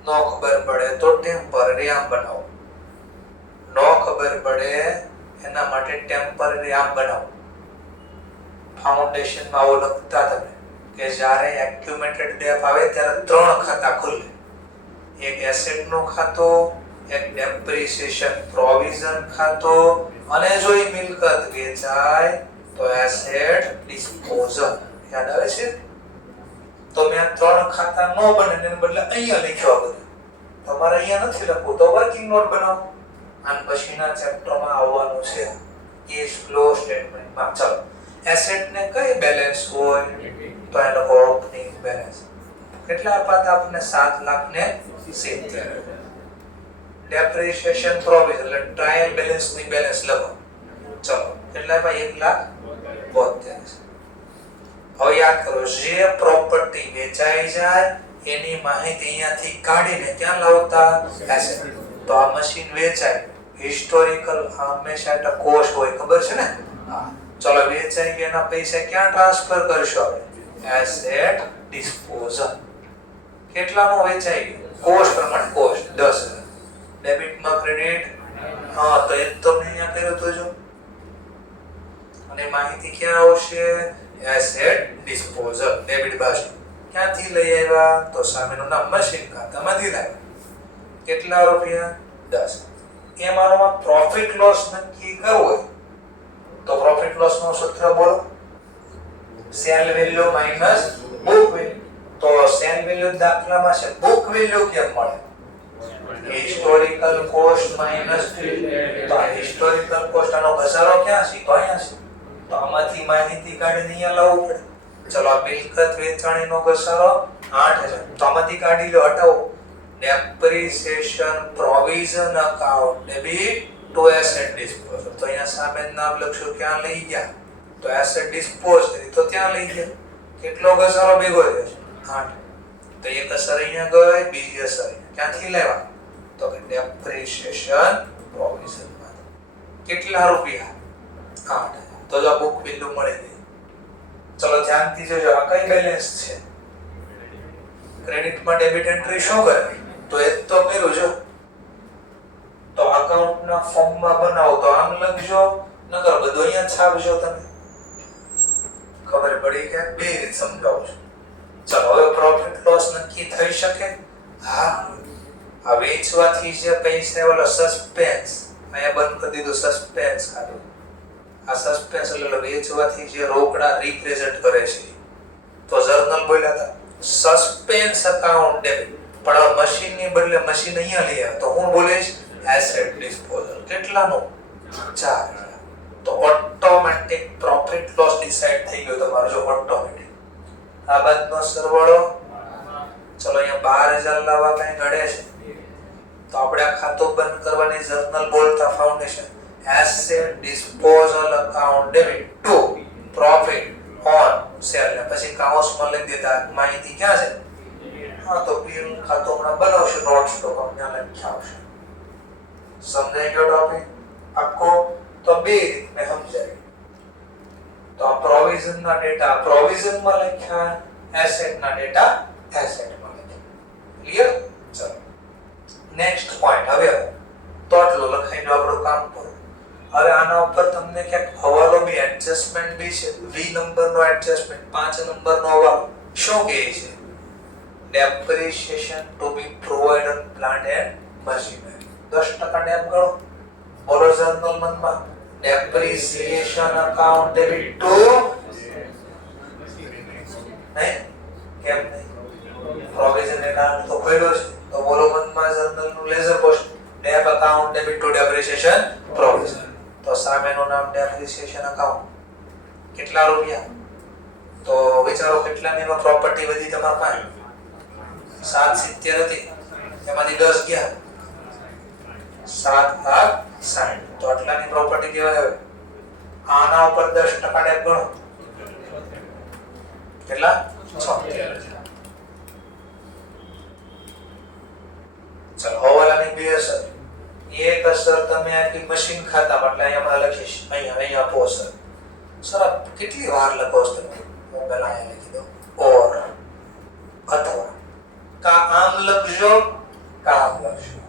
નો ખબર પડે તો ટેમ્પરરી આમ બનાવો નો ખબર પડે એના માટે ટેમ્પરરી આમ બનાવો. ફાઉન્ડેશન માં આવો લખતા તમે કે જ્યારે એક્યુમ્યુલેટેડ ડેપ આવે ત્યારે ત્રણ ખાતા ખુલે એક એસેટ નું ખાતું એક ડેપ્રિસિએશન પ્રોવિઝન ખાતું અને જો એ મિલકત વેચાય તો એસેટ ડિસ્પોઝલ. યાદ આવે છે? તો મેં આ ત્રણ ખાતા નો બને એને બદલે અહીંયા લખ્યો બધું તમારે અહીંયા નથી લખવું તો વર્કિંગ નોટ બનાવો. આન પછીના ચેપ્ટરમાં આવવાનું છે કેશ ફ્લો સ્ટેટમેન્ટમાં. ચલો એસેટ ને કઈ બેલેન્સ હોય તો એનો ઓપનિંગ બેલેન્સ કેટલા આપ્યા આપણને 7,70,000. ડેપ્રિસિએશન પ્રોવિઝન એટલે ટ્રાયલ બેલેન્સ ની બેલેન્સ લખો. ચલો કેટલા આપ્યા 1,72,000. હવે યાદ કરો જે પ્રોપર્ટી વેચાઈ જાય એની માહિતી અહીંયાથી કાઢીને ક્યાં લાવતા એસેટ. તો આ મશીન વેચાય હિસ્ટોરિકલ હંમેશા એક કોસ્ટ હોય ખબર છે ને. હા ચલો વેચાઈ ગયા એના પૈસા ક્યાં ટ્રાન્સફર કરશો આપણે એસેટ ડિસ્પોઝલ. કેટલાનો વેચાઈ ગયો કોસ્ટ પ્રમાણે કોસ્ટ 10,000 ડેબિટ માં ક્રેડિટ તો એ તો મેં અહીંયા કર્યો તો જો અને માહિતી ક્યાં આવશે એસેટ ડિસ્પોઝલ ડેબિટ બાજુ ક્યાંથી લઈ આવ્યા તો સામેનું નામ મશીન ખાતામાંથી લાવ્યા. કેટલા રૂપિયા 10. એમાં પ્રોફિટ લોસ નક્કી કરવો હોય તો પ્રોફિટ લોસ નો સૂત્ર બોલો cell value minus book value. તો સેલ વેલ્યુ દાખલામાં છે બુક વેલ્યુ કેમ મળે હિસ્ટોરિકલ કોસ્ટ માઈનસ તો હિસ્ટોરિકલ કોસ્ટ આનો ઘસારો ક્યાં છે તો અહીંયા છે તો આમાંથી માહિતી કાઢીને અહીંયા લાવવું પડે. ચલો આ મિલકત વેચાણીનો ઘસારો 8,000 તો આમાંથી કાઢી લો હટાવો depreciation provision account debit to asset disposal. તો અહીંયા સામે નામ લખશું ક્યાં લઈ ગયા તો એસેટ ડિસ્પોઝ કરી તો ત્યાં લઈ ગયા. કેટલો ઘસારો ભેગો થયો છે 8. તો એક અસર અહીંયા ગઈ બીજી અસર ક્યાંથી લેવા તો કે ડેપ્રિસિએશન પ્રોવિઝન માં. કેટલા રૂપિયા 8. તો જો બુક વેલ્યુ મળી ગઈ. ચલો ધ્યાનથી જોજો આ કઈ બેલેન્સ છે ક્રેડિટ માં ડેબિટ એન્ટ્રી શું કરવી તો એ તો કર્યું જો તો અકાઉન્ટ ના ફોર્મ માં બનાવો તો આમ લખજો નકર બધું અહીંયા છાપજો. તમે ખબર પડી કે બે રીત સમજાવું છું. ચલો હવે પ્રોફિટ લોસ નક્કી થઈ શકે. હા આ વેચવાથી જે પૈસા ઓલો સસ્પેન્સ અહીંયા બંધ કરી દીધું સસ્પેન્સ ખાતું. આ સસ્પેન્સ એટલે વેચવાથી જે રોકડા રિપ્રેઝન્ટ કરે છે તો જર્નલ બોલ્યા હતા સસ્પેન્સ અકાઉન્ટ ડેબિટ પણ આ મશીન ની બદલે મશીન અહીંયા લઈ આવ્યા તો હું બોલીશ એસેટ ડિસ્પોઝલ. કેટલાનો 4,000. તો ઓટોમેટિક પ્રોફિટ લોસ ડિસાઈડ થઈ ગયો તમારો જો ઓટોમેટિક. આ બાદનો સરવાળો ચલો અહીંયા 12,000 લાવવા કઈ ઘડે છે તો આપણે આ ખાતું બંધ કરવાની જર્નલ બોલતા foundation asset disposal account debit two profit on cell ને પછી કાઉન્સમાં લખી દેતા માહિતી ક્યાં છે હા તો પીએલ ખાતું હમણાં બનાવશું નોટ્સ તો અહીંયા લખી આવશે. સમજાઈ ગયો ટોપિક આખો તો બે રીત મેં સમજાવી. તો આ પ્રોવિઝન ના ડેટા પ્રોવિઝન માં લખ્યા એસેટ ના ડેટા એસેટ માં લખ્યા. ક્લિયર? ચલો નેક્સ્ટ પોઈન્ટ. હવે તો આટલું લખાઈને આપણું કામ પૂરું. હવે આના ઉપર તમને ક્યાંક હવાલો બી એડજસ્ટમેન્ટ બી છે. વી નંબર નો એડજસ્ટમેન્ટ 5 નંબર નો હવાલો શું કહે છે depreciation to be provide on plant and machinery 10% dep ગણો બોલો જર્નલ મનમાં ડેપ્રિસિએશન અકાઉન્ટ ડેબિટ ટુ નહીં કેમ નહીં પ્રોવિઝન એકાઉન્ટ તો ખોલ્યો છે તો બોલો મનમાં જર્નલ નું ledger post dep account debit to depreciation provision. તો સામેનું નામ ડેપ્રિસિએશન અકાઉન્ટ. કેટલા રૂપિયા તો વિચારો કેટલાની પ્રોપર્ટી વધી તમારા પાસે 770 હતી એમાંથી 10 ગયા 7,60,000 તો આટલાની પ્રોપર્ટી કહેવાય. હવે આના ઉપર 10% ડેપ ગણો કેટલા 76. ચલો હવાલાની બે અસર. એક અસર તમે આખી મશીન ખાતા એટલે અહીંયા હમણાં લખીશ અહીંયા આપો અસર. સર આ કેટલી વાર લખો છો તમે? હું પહેલા અહીંયા લખી દઉં ઓર અથવા કા આમ લખજો કા આમ લખજો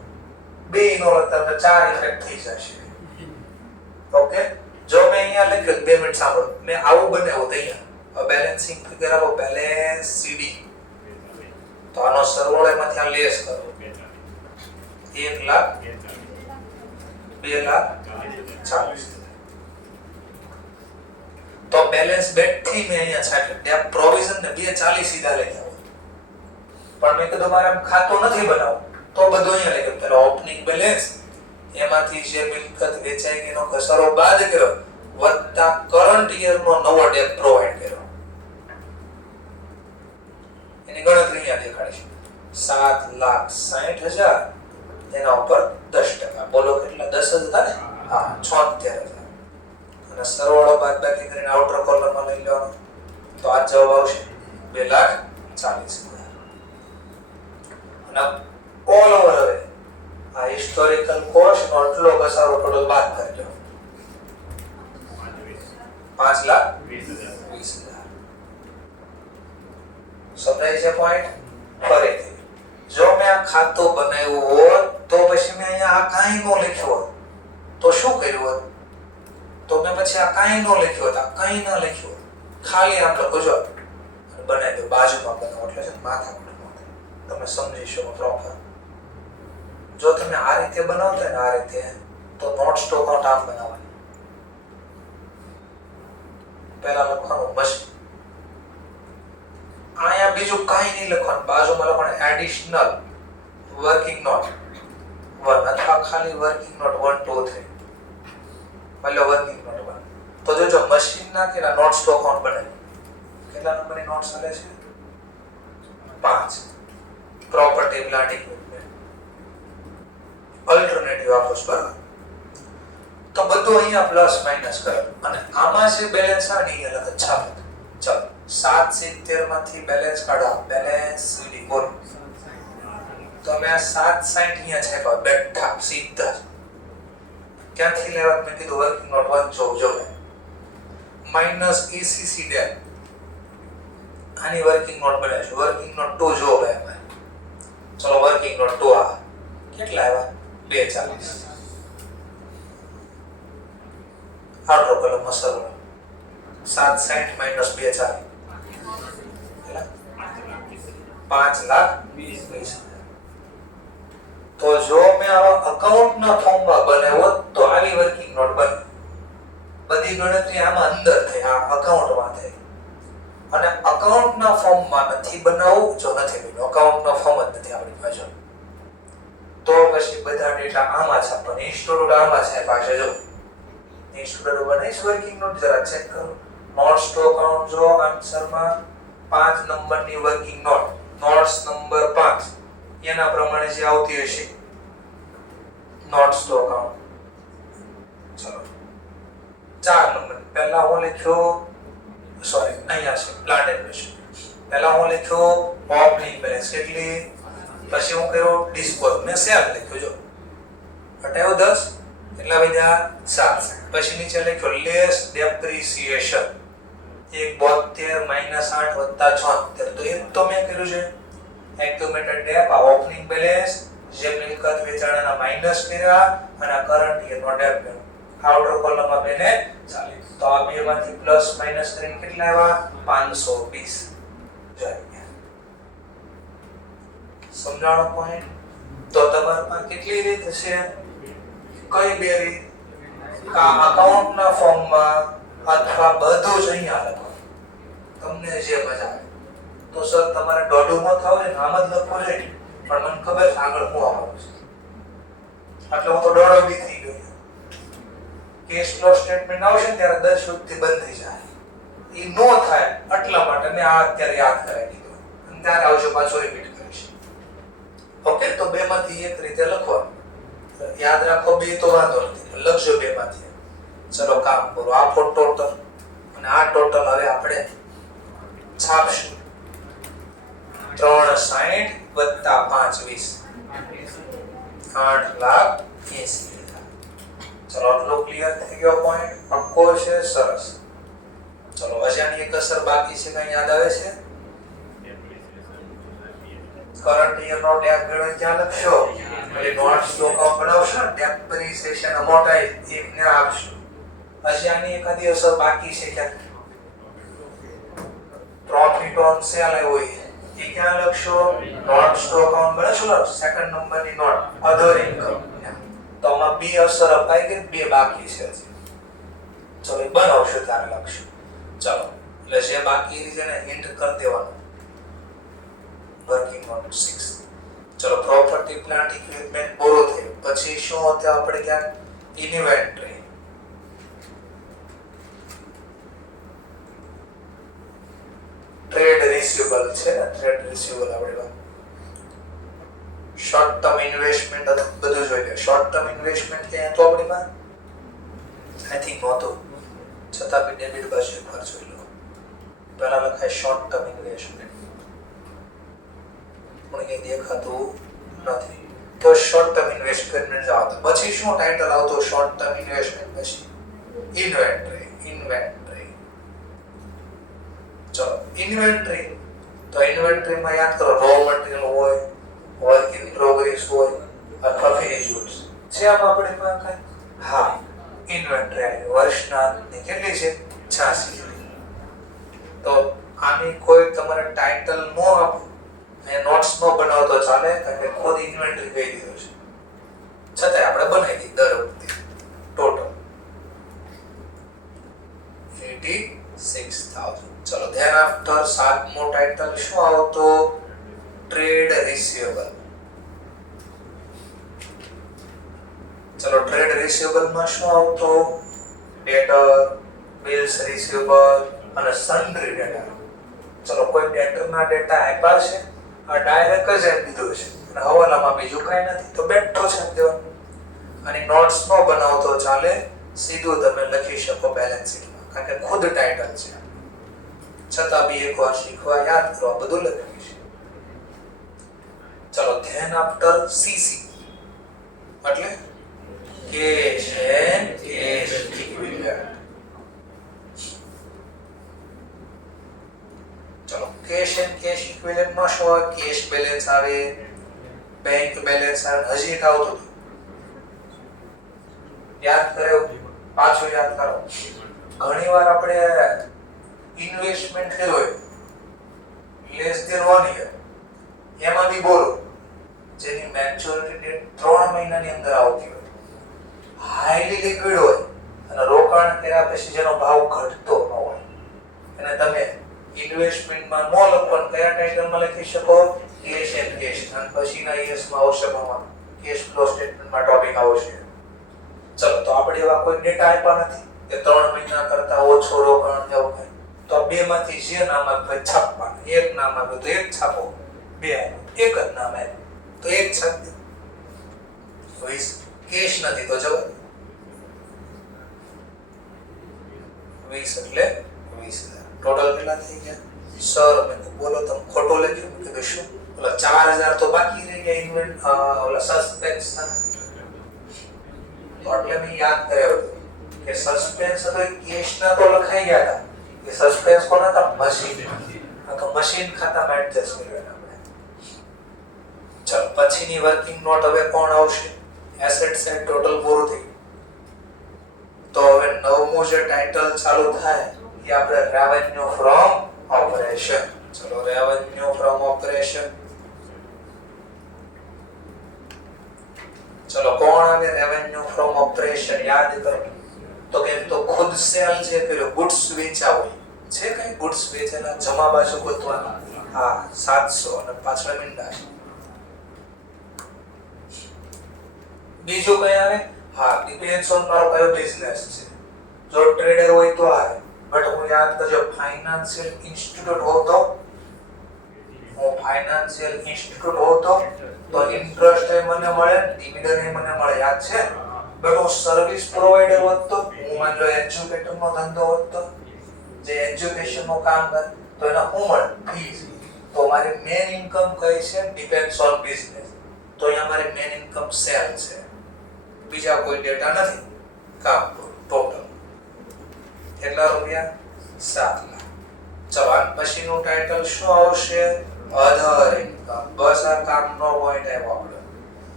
બે નો તમને 4 ઇફેક્ટ થઈ જશે. ઓકે જો મેં અહીંયા લખ્યું 2 મિનિટ સાંભળો મેં આવું બનાવ્યું તો અહીંયા બેલેન્સિંગ ફિગર આપો બેલેન્સ સીડી તો આનો સરવાળો એમાંથી આ લેસ કરો 1 લાખ 2 લાખ 40 તો બેલેન્સ બેટ થી મેં અહીંયા છાટ્યું ત્યાં પ્રોવિઝન ને 240 સીધા લખ્યા પણ મેં કીધું મારે આમ ખાતું નથી બનાવવું તો બધું અહીંયા લખ્યું પેલા ઓપનિંગ બેલેન્સ એમાંથી જે મિલકત વેચાઈ ગઈ એનો ઘસારો બાદ કર્યો વત્તા કરંટ યર નો નવો ડેપ પ્રોવાઈડ કર્યો એની ગણતરી અહીંયા દેખાડીશ 7,60,000 એના ઉપર 10% બોલો કેટલા 10 હતા ને હા 76,000 અને સરવાળો બાદબાકી કરીને આઉટર કોલમમાં લઈ લેવાનો તો આ જવાબ આવશે 2,40,000 અને ઓલ ઓવર હવે આ હિસ્ટોરિકલ કોસ્ટ નો આટલો ઘસારો થોડો બાદ કરી લો 5,20,000 સમજાય છે પોઈન્ટ. ફરીથી જો મેં આ ખાતું બનાવ્યું હોત તો પછી મેં અહીંયા આ કાંઈ નો લખ્યું હોત તો શું કર્યું હોત તો મેં પછી આ કાંઈ નો લખ્યું હોત આ કાંઈ ના લખ્યું હોત ખાલી આમ લખો છો બનાવી દો બાજુમાં બનાવો એટલે છે માથા તમે સમજી શકો પ્રોપર. જો તમે આ રીતે બનાવતા ને આ રીતે તો નોટ સ્ટોક આઉટ આમ બનાવવાની પહેલા લખવાનું મશીન અહીંયા બીજું કાંઈ નહીં લખવાનું બાજુમાં લખવાનું એડિશનલ વર્કિંગ નોટ 1 અથવા ખાલી વર્કિંગ નોટ 1 2 3 મતલબ વર્કિંગ નોટ 1 તો જો મશીન ના કે નોટ સ્ટોક આઉટ બને કેટલા નંબરની નોટ્સ આવે છે 5 પ્રોપર્ટી પ્લાન્ટ ઇક્વિપમેન્ટ અલ્ટરનેટિવ આપો છો બરાબર તો બધું અહીંયા પ્લસ માઈનસ કરો અને આમાં જે બેલેન્સ આવે ને એ અલગ જ છાપો. ચલો 770 માંથી બેલેન્સ કાઢો બેલેન્સ સીડી બોલ તો અમે આ 760 અહીંયા છાપ્યા બેઠા સીધા ક્યાંથી લેવા મેં કીધું વર્કિંગ નોટ 1 જો માઈનસ ECC ડેટ આની વર્કિંગ નોટ બને છે વર્કિંગ નોટ 2 જો ભાઈ અમારે ચલો વર્કિંગ નોટ 2 આ કેટલા આવ્યા 240 આઉટર કોલમ મસલ 760 માઈનસ 240 5,20,000 તો જો મેં આવા અકાઉન્ટના ફોર્મમાં બનાવ્યો તો આવી વર્કિંગ નોટ બને બધી ગણતરી આમાં અંદર થઈ આ અકાઉન્ટમાં થઈ અને અકાઉન્ટના ફોર્મમાં નથી બનાવવું જો નથી બન્યું અકાઉન્ટનો ફોર્મ જ નથી આપણી પાસે તો પછી બધા ડેટા આમાં છાપવાનો ઇન્સ્ટોડ આમાં છાપ્યા છે જો ઇન્સ્ટોડ બનાવીશ વર્કિંગ નોટ જરા ચેક કરો નોટ સ્ટોક અકાઉન્ટ જો આન્સરમાં 5 નંબરની વર્કિંગ નોટ નોટ્સ નંબર 5 એના પ્રમાણે જે આવતી હશે નોટ સ્ટોક અકાઉન્ટ ચલો 4 નંબર પહેલા હું લખ્યો સોરી અહીંયા છે પ્લાન્ટ એપ્રેશન પહેલા હું લખ્યો ઓપનિંગ બેલેન્સ કેટલી પછી હું કર્યો ડિસ્પોઝ મેં સેલ લખ્યો જો હટાયો 10 એટલા બધા 7 પછી નીચે લખ્યો લેસ ડેપ્રિસિએશન 172 -8 + 76 તો એ તો મેં કર્યું છે એક્યુમ્યુલેટેડ ડેપ આ ઓપનિંગ બેલેન્સ જે મિલકત વેચાણના માઈનસ કર્યા અને કરંટ યરનો ડેપ આઉટર કોલમમાં બેને 40 તો આ બેમાંથી પ્લસ માઈનસ કરીને કેટલા આવ્યા 520 જાય સમજાણો પોઈન્ટ તો તમારા પાસે કેટલી રીત છે કઈ બે રીત કા અકાઉન્ટના ફોર્મમાં અથવા બધું જ અહીંયા લખો તમને જે મજા આવે તો સર તમારે દોઢુમાં થાવ ને આમ જ લખો છે પણ મને ખબર છે આગળ હું આવવાનું છે એટલે હું તો દોડો બી થઈ ગયો કેશ ફ્લો સ્ટેટમેન્ટ આવશે ને ત્યારે 10 સુધી બંધ થઈ જાય એ નો થાય એટલા માટે મેં આ અત્યારે યાદ કરાવી દીધું અને ત્યારે આવજો પાછો રિપીટ કરીશ ઓકે, તો બે માંથી એક રીતે લખવાનું. યાદ રાખો બે તો વાંધો નથી, લખજો બે માંથી. ચલો કામ કરો. આ ટોટલ અને આ ટોટલ હવે આપણે છાપશું. 360 વત્તા 5 20 8,80,000. ચલો આટલો ક્લિયર થઈ ગયો પોઈન્ટ. પક્કો છે? સરસ. ચલો અજાની એક અસર બાકી છે, કઈ યાદ આવે છે? કરંટ યર નો ડેપ્રિસિએશન ક્યાં લખશો? એટલે નોટ્સ તો કામ બનાવશો ને, ડેપ્રિસિએશન અમોર્ટાઇઝ એકને આપશો. અજાની એકાદી અસર બાકી છે ક્યાં? પ્રોફિટ ઓન સેલ હોય એ ક્યાં લખશો? નોટ સ્ટોક અકાઉન્ટ બનાવશો, સેકન્ડ નંબરની નોટ અધર ઇન્કમ. તો આમાં બે અસર અપાઈ ગઈ, બે બાકી છે હજી. ચલો એ બનાવશો ત્યારે લખશો. ચલો એટલે જે બાકી છે ને હિન્ટ કરી દેવાનું. Working note 6. ચલો પ્રોપર્ટી પ્લાન્ટ ઇક્વિપમેન્ટ બોરો થયું. પછી શું હતું આપણે ક્યાં? ઇન્વેન્ટરી. ટ્રેડ રિસીવેબલ છે ને, ટ્રેડ રિસીવેબલ આપણે શોર્ટ ટર્મ ઇન્વેસ્ટમેન્ટ બધું જોઈ લે. શોર્ટ ટર્મ ઇન્વેસ્ટમેન્ટ કે તો આપણી માં આઈ થિંક નહોતું, છતાં બી ડેબિટ બાજુ પર જોઈ લો. પહેલા લખાય શોર્ટ ટર્મ ઇન્વેસ્ટમેન્ટ, પણ કઈ દેખાતું નથી. તો શોર્ટ ટર્મ ઇન્વેસ્ટમેન્ટ આવતો. પછી શું ટાઇટલ આવતો શોર્ટ ટર્મ ઇન્વેસ્ટમેન્ટ પછી? ઇન્વેન્ટરી. ચલો ઇન્વેન્ટરી. તો ઇન્વેન્ટરીમાં યાદ કરો રો મટીરીયલ હોય, વર્ક ઇન પ્રોગ્રેસ હોય અથવા ફિનિશ ગુડ્સ છે. આમાં આપણે કઈ હા ઇન્વેન્ટરી આવી. વર્ષના કેટલી છે? 86. તો આની કોઈ તમારે ટાઇટલ નો આપો ને નોટ્સ નો બનાવો તો ચાલે, કારણ કે ખુદ ઇન્વેન્ટરી કહી દીધું છે. છતાંય આપણે બનાવી દીધી દર વખતે. ટોટલ 86,000. ચલો ધ્યાન આફ્ટર સાતમો ટાઇટલ શું આવતો? Trade receivable. ચલો ટ્રેડ રિસીવેબલ માં શું આવતો? ડેટર, બિલ્સ રિસીવેબલ અને સન્ડ્રી ડેટા. ચલો કોઈ ડેટર ના ડેટા આપ્યા છે, આ ડાયરેક્ટ જ આપી દીધો છે અને હવાલામાં બીજું કઈ નથી, તો બેઠો છે દેવાનું. અને નોટ્સ નો બનાવતો ચાલે, સીધું તમે લખી શકો બેલેન્સ શીટમાં, કારણ કે ખુદ ટાઇટલ છે. છતાં બી એકવાર શીખવા યાદ કરો, આ બધું લખ્યું છે. ચલો ધ્યાન આફ્ટર સીસી એટલે કેશ એન્ડ કેશ ઇક્વિવેલન્ટ. ચલો કેશ એન્ડ કેશ ઇક્વિવેલન્ટ માં શું આવે? કેશ બેલેન્સ આવે, બેંક બેલેન્સ આવે. હજી એક આવતું હતું, યાદ કર્યો? પાછું યાદ કરો. ઘણીવાર આપણે ઇન્વેસ્ટમેન્ટ કર્યો હોય લેસ ધેન 1 યર, એમાં બી બોલો જેની મેચ્યોરિટી ડેટ 3 મહિનાની અંદર આવતી હોય, હાઈલી લિક્વિડ હોય અને રોકાણ કર્યા પછી જેનો ભાવ ઘટતો ન હોય, અને તમે ઇન્વેસ્ટમેન્ટમાં નો લખો, કયા ટાઇટલમાં લખી શકો? Cash and cash. અને પછીના યર્સમાં આવશે કેશ ફ્લો સ્ટેટમેન્ટમાં ટોપિક આવશે. ચલો તો આપણે એવા કોઈ ડેટા આપ્યા નથી કે 3 મહિના કરતા ઓછો રોકાણ થયું હોય, તો બે માંથી જે નામ આવે છાપવાનું. એક નામ આવે તો એક છાપો, બે આવે એક જ નામ આવે તો એક છાપ દો. કેશ નથી તો જવાબ 20 એટલે 20,000. ટોટલ કેટલા થઈ ગયા? સર મેં બોલો તમે ખોટો લખ્યું કે શું? ઓલા 4,000 તો બાકી રહી ગયા ઇન્વેન્ટ ઓલા સસ્પેન્સ. તો એટલે મેં યાદ કર્યો કે સસ્પેન્સ હતો કેશ ના તો લખાઈ ગયા હતા. એ સસ્પેન્સ કોણ હતા? મશીન. આ તો મશીન ખાતામાં એડજસ્ટ કર્યો આપણે. ચલો પછીની વર્કિંગ નોટ હવે કોણ આવશે? એસેટ સાઇડ ટોટલ પૂરું થઈ. તો હવે નવમું જે ટાઇટલ ચાલુ થાય એ આપણે રેવન્યુ ફ્રોમ ઓપરેશન. ચલો રેવન્યુ ફ્રોમ ઓપરેશન. ચલો કોણ આવે રેવન્યુ ફ્રોમ ઓપરેશન? યાદ કરો તો કે તો ખુદ સેલ જે કર્યો, ગુડ્સ વેચા હોય છે, કઈ ગુડ્સ વેચેલા જમા બાજુ ગોતવાના. હા 700 અને પાછળ મીંડા. બીજું કઈ આવે? હા ડિપેન્ડ્સ ઓન મારો કયો બિઝનેસ છે. જો ટ્રેડર હોય તો આવે, બટ હું યાદ કરજો ફાઇનાન્શિયલ ઇન્સ્ટિટ્યૂટ હોતો હું ફાઇનાન્શિયલ ઇન્સ્ટિટ્યૂટ હોતો તો ઇન્ટરેસ્ટ એ મને મળે, ડિવિડન્ડ એ મને મળે, યાદ છે? બટ હું સર્વિસ પ્રોવાઇડર હોત તો, હું માની લો એજ્યુકેટરનો ધંધો હોત તો, જે એજ્યુકેશનનું કામ કરે તો એને શું મળે? ફીસ. તો મારી મેન ઇન્કમ કઈ છે? Depends on business. તો અહીંયા મારી મેન ઇન્કમ સેલ છે, બીજા કોઈ ડેટા નથી. કામ ટોટલ કેટલા રૂપિયા? 7 લાખ. ચલો આ પછીનું ટાઇટલ શું આવશે? અધર ઇન્કમ. બસ આ કામનો પોઈન્ટ આવ્યો આપણે.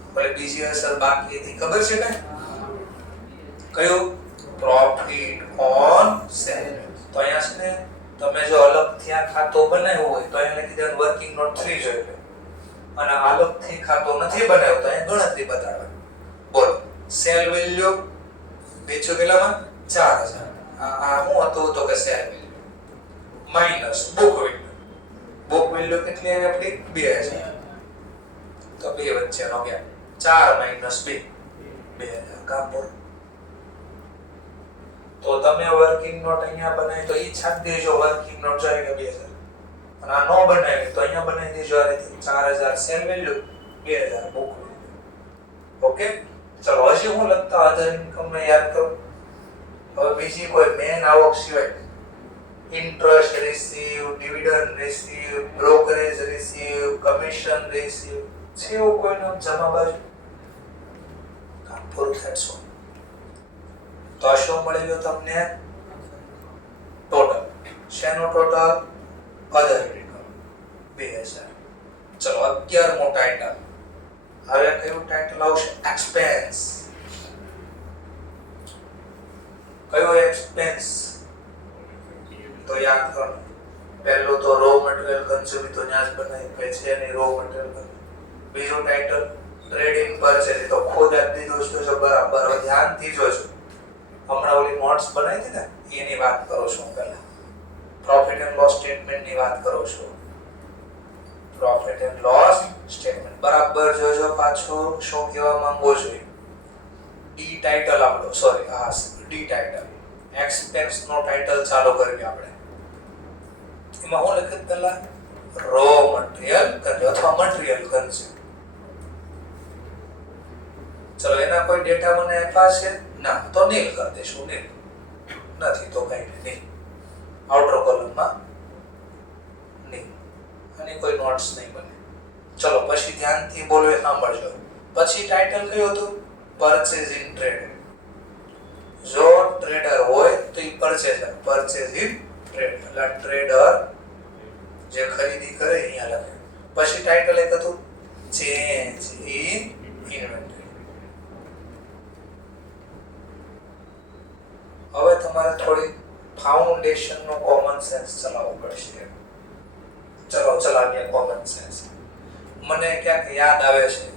એટલે બીજી અસર બાકી હતી ખબર છે ને? કયું? Profit on cell. તો અહીંયા છે ને તમે જો અલગથી આ ખાતો બનાવ્યું હોય તો અહીંયા લખી દેવાનું વર્કિંગ નોટ 3 જોઈ લો, અને અલગથી ખાતો નથી બનાવ્યો તો અહીંયા ગણતરી બતાવે. બોલો સેલ વેલ્યુ વેચ્યો કેટલામાં? 4000. આ શું હતું? તો કે cell value minus book value. Book value કેટલી આવી આપણી? 2000. તો બે વચ્ચેનો ગેપ 4 માઈનસ 2 2000. કામ પૂરું. તો તમે વર્કિંગ નોટ અહીંયા બનાવી તો ઈ છાપી દેજો વર્કિંગ નોટ જાય કે 2000, અને આ નો બનાવી તો અહીંયા બનાવી દેજો આ રીતે 4000 cell value 2000 book value. Okay ચલો હજી હું લખતા અધર ઇન્કમ ને યાદ કરો. હવે બીજી કોઈ મેન આવક સિવાય interest receive, dividend receive, brokerage receive, commission receive છે એવું કોઈ નામ જમા બાજુ? કામ પૂરું થાય છો. તો આ શું મળી ગયો તમને? ટોટલ. શેનો ટોટલ? અધર ઇન્કમ 2000. ચલો 11મો ટાઇટલ. હવે કયું ટાઇટલ આવશે? એક્સપેન્સ. કયો એક્સપેન્સ? તો યાદ કરો, પહેલો તો રો મટીરીયલ કન્ઝ્યુમ, તો ત્યાં જ બનાવી કે છે ને રો મટીરીયલ. બીજું ટાઇટલ ટ્રેડિંગ પરચેસ, તો ખુદ આપી દીધું છે જો બરાબર. હવે ધ્યાનથી જોજો, હમણાં ઓલી નોટ્સ બનાવી હતી ને એની વાત કરો છું પહેલા. પ્રોફિટ એન્ડ લોસ સ્ટેટમેન્ટની વાત કરો છું. પ્રોફિટ એન્ડ લોસ સ્ટેટમેન્ટ બરાબર જોજો. પાછું શું કહેવા માંગો છો? ડી ટાઇટલ આપણો, સોરી આ ડી ટાઇટલ એક્સપેન્સ નો ટાઇટલ ચાલુ કરીએ આપણે. એમાં હું લખ્યું પહેલા રો મટીરીયલ અથવા મટીરીયલ કન્ઝ્યુમ. ચલો એના કોઈ ડેટા મને આપ્યા છે? ના, તો નીલ કરી દેશું. નીલ નથી તો કઈ નહીં, આઉટર કોલમમાં નીલ. અને કોઈ નોટ્સ નહીં બને. ચલો પછી ધ્યાનથી બોલો, એ સાંભળજો. પછી ટાઇટલ કયું હતું? Purchase in trade. જો ટ્રેડર હોય તો ઈ પરચેઝર, પરચેઝ ઇન ટ્રેડ એટલે ટ્રેડર જે ખરીદી કરે અહીંયા લખે. પછી ટાઇટલ એક હતું ચેન્જ ઇન ઇન્વેન્ટરી. હવે તમારે થોડી ફાઉન્ડેશન નો કોમન સેન્સ ચલાવવો પડશે. ચલો ચલાવીએ કોમન સેન્સ. મને ક્યાંક યાદ આવે છે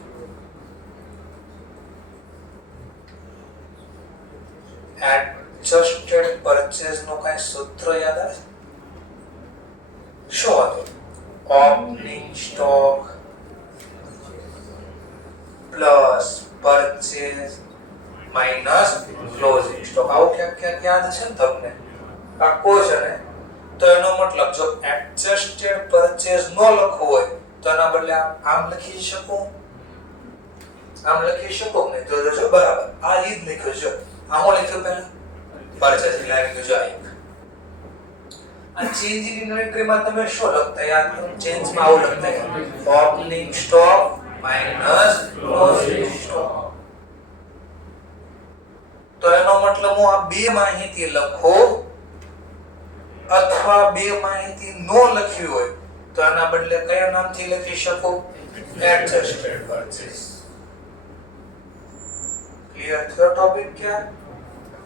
એડજસ્ટેડ પરચેઝ નો કઈ સૂત્ર યાદ આવે? શું હતું? Opening stock plus purchase minus closing stock. આવું ક્યાંક યાદ છે ને તમને? પાક્કો છે ને? તો એનો મતલબ જો એડજસ્ટેડ પરચેઝ નો લખવું હોય તો એના બદલે આમ લખી શકું, આમ લખી શકું ને? જો બરાબર આ ઈ જ લખ્યું છે. આમ લખ્યું પહેલા પરચેઝ લાવી ગયો. આ ચેન્જ ઇન ઇન્વેન્ટરી માં તમે શું લખતા? યાદ કરો, ચેન્જ માં આવું લખતા opening stock minus closing stock. તો એનો મતલબ હું આ બે માહિતી લખું અથવા બે માહિતી નો લખી હોય તો એના બદલે કયા નામથી લખી શકું? Adjusted purchase. ક્લિયર થયો ટોપિક? ક્યાં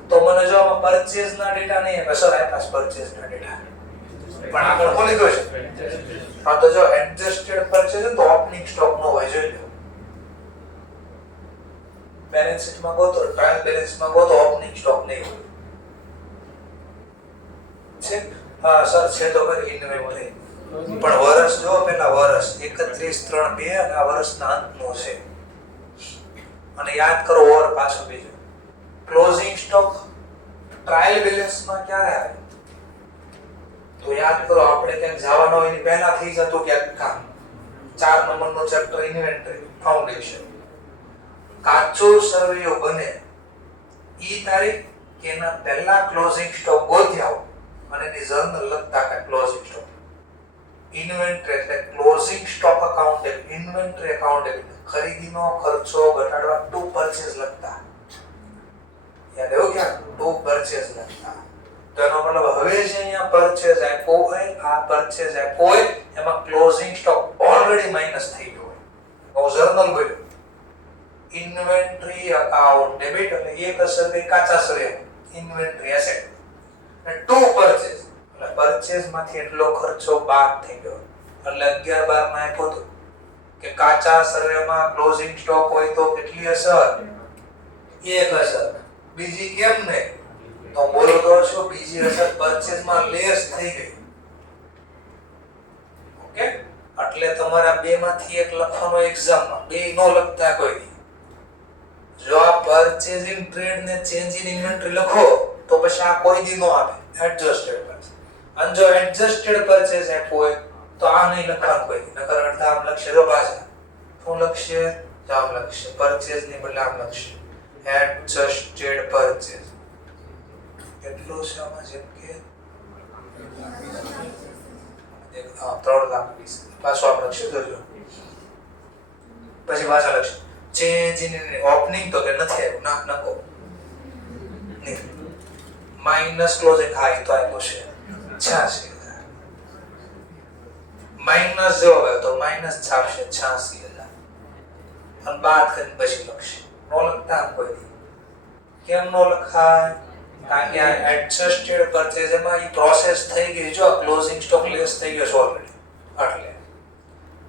તો મને જો આમાં પરચેઝ ના ડેટા નહીં આવે સર, આ પાસ પરચેઝ ના ડેટા પણ આગળ ખોલી ગયો છે. હા તો જો એડજસ્ટેડ પરચેઝ તો ઓપનિંગ સ્ટોક નો હોય, જોઈ લો. બેલેન્સ શીટમાં ગોતો, ટ્રાયલ બેલેન્સમાં ગોતો, ઓપનિંગ સ્ટોક નહીં હોય છે. હા સર છે તો કરી ઇન્વેન્ટરી, પણ વર્ષ જો પેલા વર્ષ 31/3/2 અને આ વર્ષના અંતનો છે. અને યાદ કરો ઓર પાછો બીજો ક્લોઝિંગ સ્ટોક ટ્રાયલ બેલેન્સમાં ક્યારે આવે? તો યાદ કરો આપણે ક્યાંક જવાનો હોય એની પહેલા થઈ જતું ક્યાંક કામ, 4 નંબરનો ચેપ્ટર ઇન્વેન્ટરી ફાઉન્ડેશન. કાચો સર્વેયો બને ઈ તારીખ કે એના પહેલા ક્લોઝિંગ સ્ટોક ગોત્યા હોય અને એની જર્નલ લખતા કે ક્લોઝિંગ સ્ટોક. ઇન્વેન્ટરી એટલે closing stock account, inventory account ખરીદીનો ખર્ચો ઘટાડવા ટુ પરચેઝ લખતા. યાદ આવ્યું કે ટુ પરચેઝ લખતા. તો એનો મતલબ હવે જે અહીંયા પરચેઝ આપ્યો હોય, આ પરચેઝ આપ્યો હોય એમાં ક્લોઝિંગ સ્ટોક ઓલરેડી માઈનસ થઈ ગયો હોય. જર્નલ બન્યું ઇન્વેન્ટરી અકાઉન્ટ ડેબિટ એટલે એક અસર ગઈ કાચા સર્વેમાં ઇન્વેન્ટરી એસેટ અને ટુ પરચેઝ એટલે પરચેઝ માંથી એટલો ખર્ચો બાદ થઈ ગયો એટલે 11 12 માં આપ્યો તો કે કાચા સર્વેમાં ક્લોઝિંગ સ્ટોક હોય તો કેટલી અસર? એક અસર. બીજી કેમ નહીં? તો બોલો તો શું બીજી અસર પરચેઝ માં લેસ થઈ ગઈ. ઓકે, એટલે તમારા બે માંથી એક લખવાનો એક્ઝામમાં, બે નો લખતા કોઈ. જો આ પર્ચેઝિંગ ટ્રેડ ને ચેન્જ ઇન ઇન્વેન્ટરી લખો તો પછી આ કોઈ દી નો આવે એડજસ્ટેડ પરચેઝ. અને જો એડજસ્ટેડ પરચેઝ આપ્યો હોય તો આ નહીં લખવાનું કોઈ દી. નકર અડધા આમ લખશે તો પાછા શું લખશે? આમ લખશે પરચેઝ ની બદલે આમ લખશે એડજસ્ટેડ પરચેઝ. કેટલું છે આમાં? જેમ કે 3,20,000 પાછો આમ લખશે તો જો પછી પાછા લખશે ચેન્જ ઇન ઓપનિંગ તો કે નથી આવ્યું ના નકો નહીં માઈનસ ક્લોઝિંગ હાઈ તો આવ્યો છે 86,000 માઈનસ જો આવે તો માઈનસ છાપશે 86,000 અને બાદ કરીને પછી લખશે. નો લખતા કોઈ કેમ નો લખાય? કારણ કે આ એડજસ્ટેડ પરચેઝ એમાં ઈ પ્રોસેસ થઈ ગઈ. જો ક્લોઝિંગ સ્ટોક લેસ થઈ ગયો છે ઓલરેડી. એટલે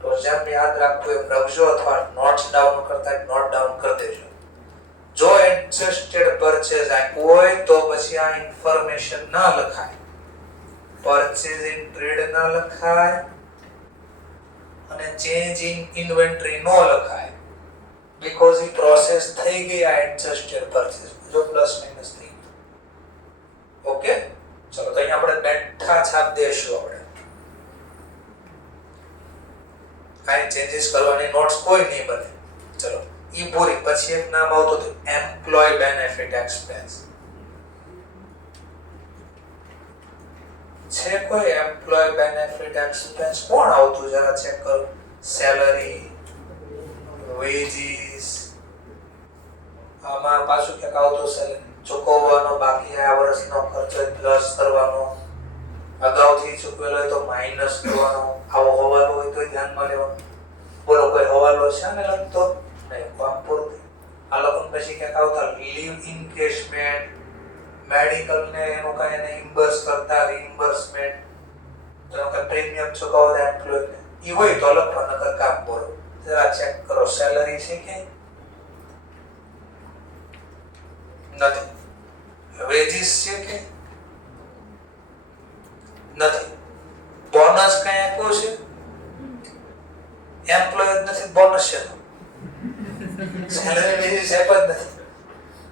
તો જેમ યાદ રાખવું એમ લખજો અથવા નોટ્સ ડાઉન કરતા નોટ ડાઉન કરી દેજો. જો એડજસ્ટેડ પરચેઝ આપ્યું હોય તો પછી આ ઇન્ફોર્મેશન ના લખાય. પરચેઝિંગ ટ્રેડ ના લખાય અને ચેન્જ ઇન ઇન્વેન્ટરી નો લખાય બીકોઝ ઈ પ્રોસેસ થઈ ગઈ આ એડજસ્ટેડ પરચેઝ. જો પ્લસ માઈનસ થઈ ગયું. ઓકે, ચલો તો અહીંયા આપણે બેઠા છાપ દેશું. આપણે કાઈ ચેન્જીસ કરવાની નોટ્સ કોઈ નહીં બને. ચલો ઈ પૂરી. પછી એક નામ આવતું હતું એમ્પ્લોય બેનિફિટ એક્સપેન્સ. છે કોઈ એમ્પ્લોય બેનિફિટ એક્સપેન્સ? કોણ આવતું જરા ચેક કરો. સેલરી, વેજીસ, આમાં પાછું ક્યાંક આવતું સેલરી ચૂકવવાનો બાકી આ વર્ષનો ખર્ચો પ્લસ કરવાનો, અગાઉથી ચૂકવેલો હોય તો માઈનસ કરવાનો. આવો હવાલો હોય તો ધ્યાનમાં લેવાનો. બોલો કોઈ હવાલો છે ને લખતો નહીં? કામ પૂરું. આ લોકો પછી ક્યાંક આવતા લીવ ઇન્કેશમેન્ટ, મેડિકલ ને એનું કઈ એને રિમ્બર્સ કરતા રિમ્બર્સમેન્ટ, તો કઈ પ્રીમિયમ ચૂકવતા એમ્પ્લોય ને ઈ હોય તો લખવા. નકર કામ બોલો જરા ચેક કરો. સેલરી છે કે નથી? વેજીસ છે કે નથી? બોનસ કઈ આપ્યો છે? એમ્પ્લોય જ નથી, બોનસ છે. સેલરી વેજીસ આપ્યા જ નથી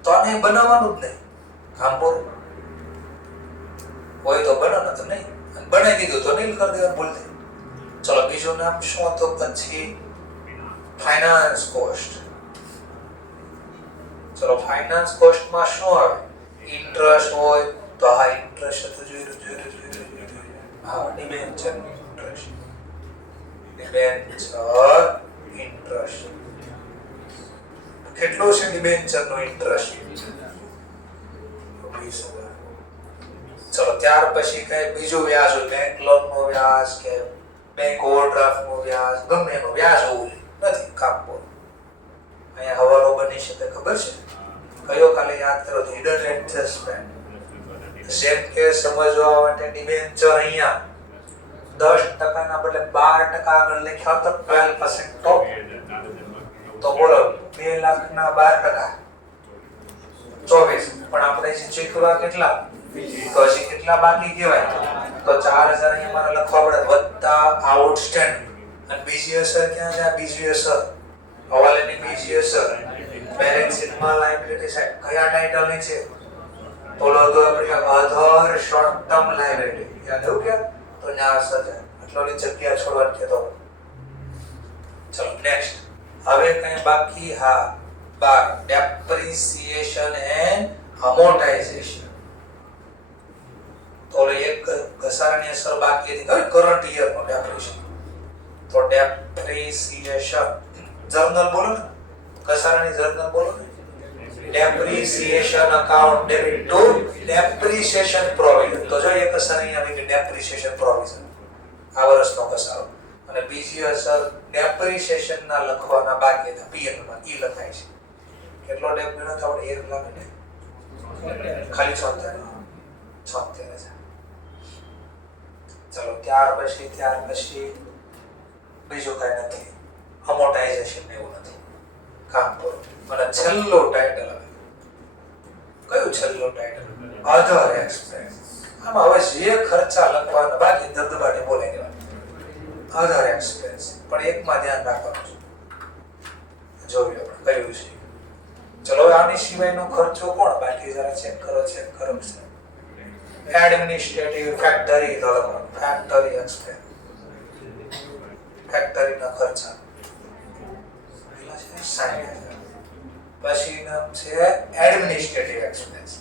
તો આને બનાવવાનું જ નહીં. કામ બોલો હોય તો બનો, ન તો નહીં. બનાવી દીધું તો નીલ કરી દેવાનું ભૂલ થઈ. ચલો બીજું નામ શું તો પછી ફાઇનાન્સ કોસ્ટ. ચલો ફાઇનાન્સ કોસ્ટમાં શું આવે? ઇન્ટરેસ્ટ હોય તો હા ઇન્ટરેસ્ટ તો જોઈ હા ડિબેન્ચર ઇન્ટરેસ્ટ, ડિબેન્ચર ઇન્ટરેસ્ટ કેટલો છે? ડિબેન્ચર નો ઇન્ટરેસ્ટ 20,000. ચલો ત્યાર પછી કઈ બીજું વ્યાજ હોય, બેંક લોન નો વ્યાજ કે બેંક ઓવરડ્રાફ્ટ નો વ્યાજ, ગમે એનો વ્યાજ હોવું નથી. કામ બોલો અહીંયા હવાલો બની શકે ખબર છે કયો? કાલે યાદ કરો હિડન એડજસ્ટમેન્ટ. જેમ કે સમજવા માટે ડિબેન્ચર અહીંયા 10% ના બદલે 12% આગળ લખ્યા તો 12% તો બોલો 2 લાખ ના 12% 24. પણ આપણે જે ચૂકવા કેટલા? તો હજી કેટલા બાકી કહેવાય? તો 4,000 અહીંયા મારે લખવા પડે વત્તા આઉટસ્ટેન્ડિંગ. અને બીજી અસર ક્યાં છે? બીજી અસર હવાલાની બીજી અસર બેલેન્સ શીટમાં લાયબિલિટી સાઈડ કયા ટાઇટલ ની છે? બોલો તો આપણે અધર શોર્ટ ટર્મ લાયબિલિટી. યાદ આવ્યું કે? તો ન્યા અસર છે એટલોની જગ્યા છોડવાની કહેતો. ચલો નેક્સ્ટ હવે કઈ બાકી હા 12 ડેપ્રિસિએશન એન્ડ amortization તો એક ઘસારાની અસર બાકી હતી હવે કરંટ યર નો ડેપ્રિસિએશન તો ડેપ્રિસિએશન જર્નલ બોલો ને ઘસારાની જર્નલ બોલો ને depreciation account debit to depreciation provision તો જો એક અસર અહીં આવી કે depreciation provision આ વર્ષનો ઘસારો અને બીજી અસર depreciation ના લખવાના બાકી હતા પીએન માં ઈ લખાય છે કેટલો ડેપ ગણો તો આપણે 1 લાખ ને ખાલી 76 છે ચલો ત્યાર પછી બીજું કઈ નથી amortization ને એવું નથી કામ કરો અને છેલ્લો ટાઇટલ આવે કયું છેલ્લો ટાઇટલ અધર એક્સપેન્સ આમાં હવે જે ખર્ચા લખવાના બાકી દબદબાટી બોલાઈ દેવાના અધર એક્સપેન્સ પણ એકમાં ધ્યાન રાખવાનું છે જોઈએ આપણે કયું છે ચલો હવે આની સિવાયનો ખર્ચો કોણ બાકી જરા ચેક કરો છે એડમિનિસ્ટ્રેટિવ ફેક્ટરી તો લખવાનું ફેક્ટરી એક્સપેન્સ ફેક્ટરીના ખર્ચા પછી નામ છે એડમિનિસ્ટ્રેટિવ એક્સપેન્સ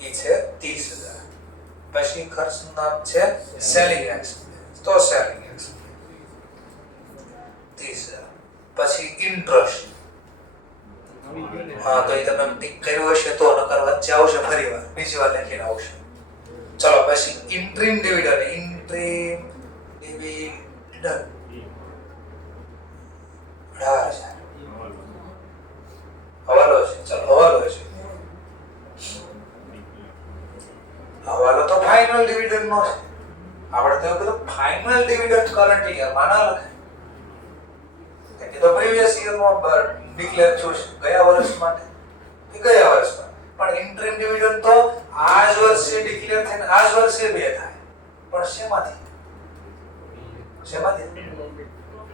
ઈ છે 30000 પછી ખર્ચનું નામ છે સેલિંગ એક્સપેન્સ તો સેલિંગ એક્સપેન્સ 30000 પછી ઇન્ટરેસ્ટ હા તો એ તમે ટિક કર્યું હશે તો નકર વચ્ચે આવશે ફરીવાર બીજી વાર લખીને આવશે ચલો પછી ઇન્ટ્રીમ ડિવિડન્ડ હવાલો છે ચલો હવાલો તો ફાઇનલ ડિવિડન્ડ નો છે આપણે તો કીધું ફાઇનલ ડિવિડન્ડ કરંટ યર માં ના લખાય કે તો પ્રીવિયસ યર માં ડિક્લેર થયું છે ગયા વર્ષ માટે પણ ઇન્ટરિમ ડિવિડન્ડ તો આ જ વર્ષે ડિક્લેર થઈને આ જ વર્ષે બે થાય પણ શેમાંથી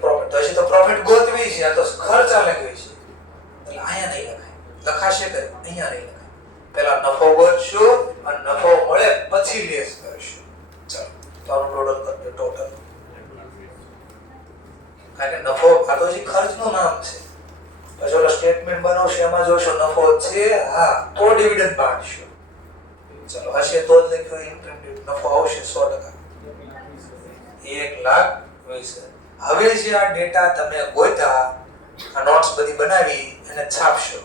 પ્રોફિટ તો હજી તો પ્રોફિટ ગોતવી છે આ તો ખર્ચ લખવી છે એટલે અહીંયા નહીં લખાય લખાશે કે અહીંયા નહીં લખાય પહેલા નફો ગોતશું અને નફો મળે પછી લેસ કરીશું ચલો તો આનું ટોટલ કારણ કે નફો આ તો હજી ખર્ચનું નામ છે પછી ઓલો સ્ટેટમેન્ટ બનાવશું એમાં જોશો નફો છે હા તો ડિવિડન્ડ બાંધશું ચલો હશે તો જ લખ્યું ઇન્ટરમ નફો આવશે 100% 1,20,000 હવે જે આ ડેટા તમે ગોત્યા આ નોટ્સ બધી બનાવી અને છાપશો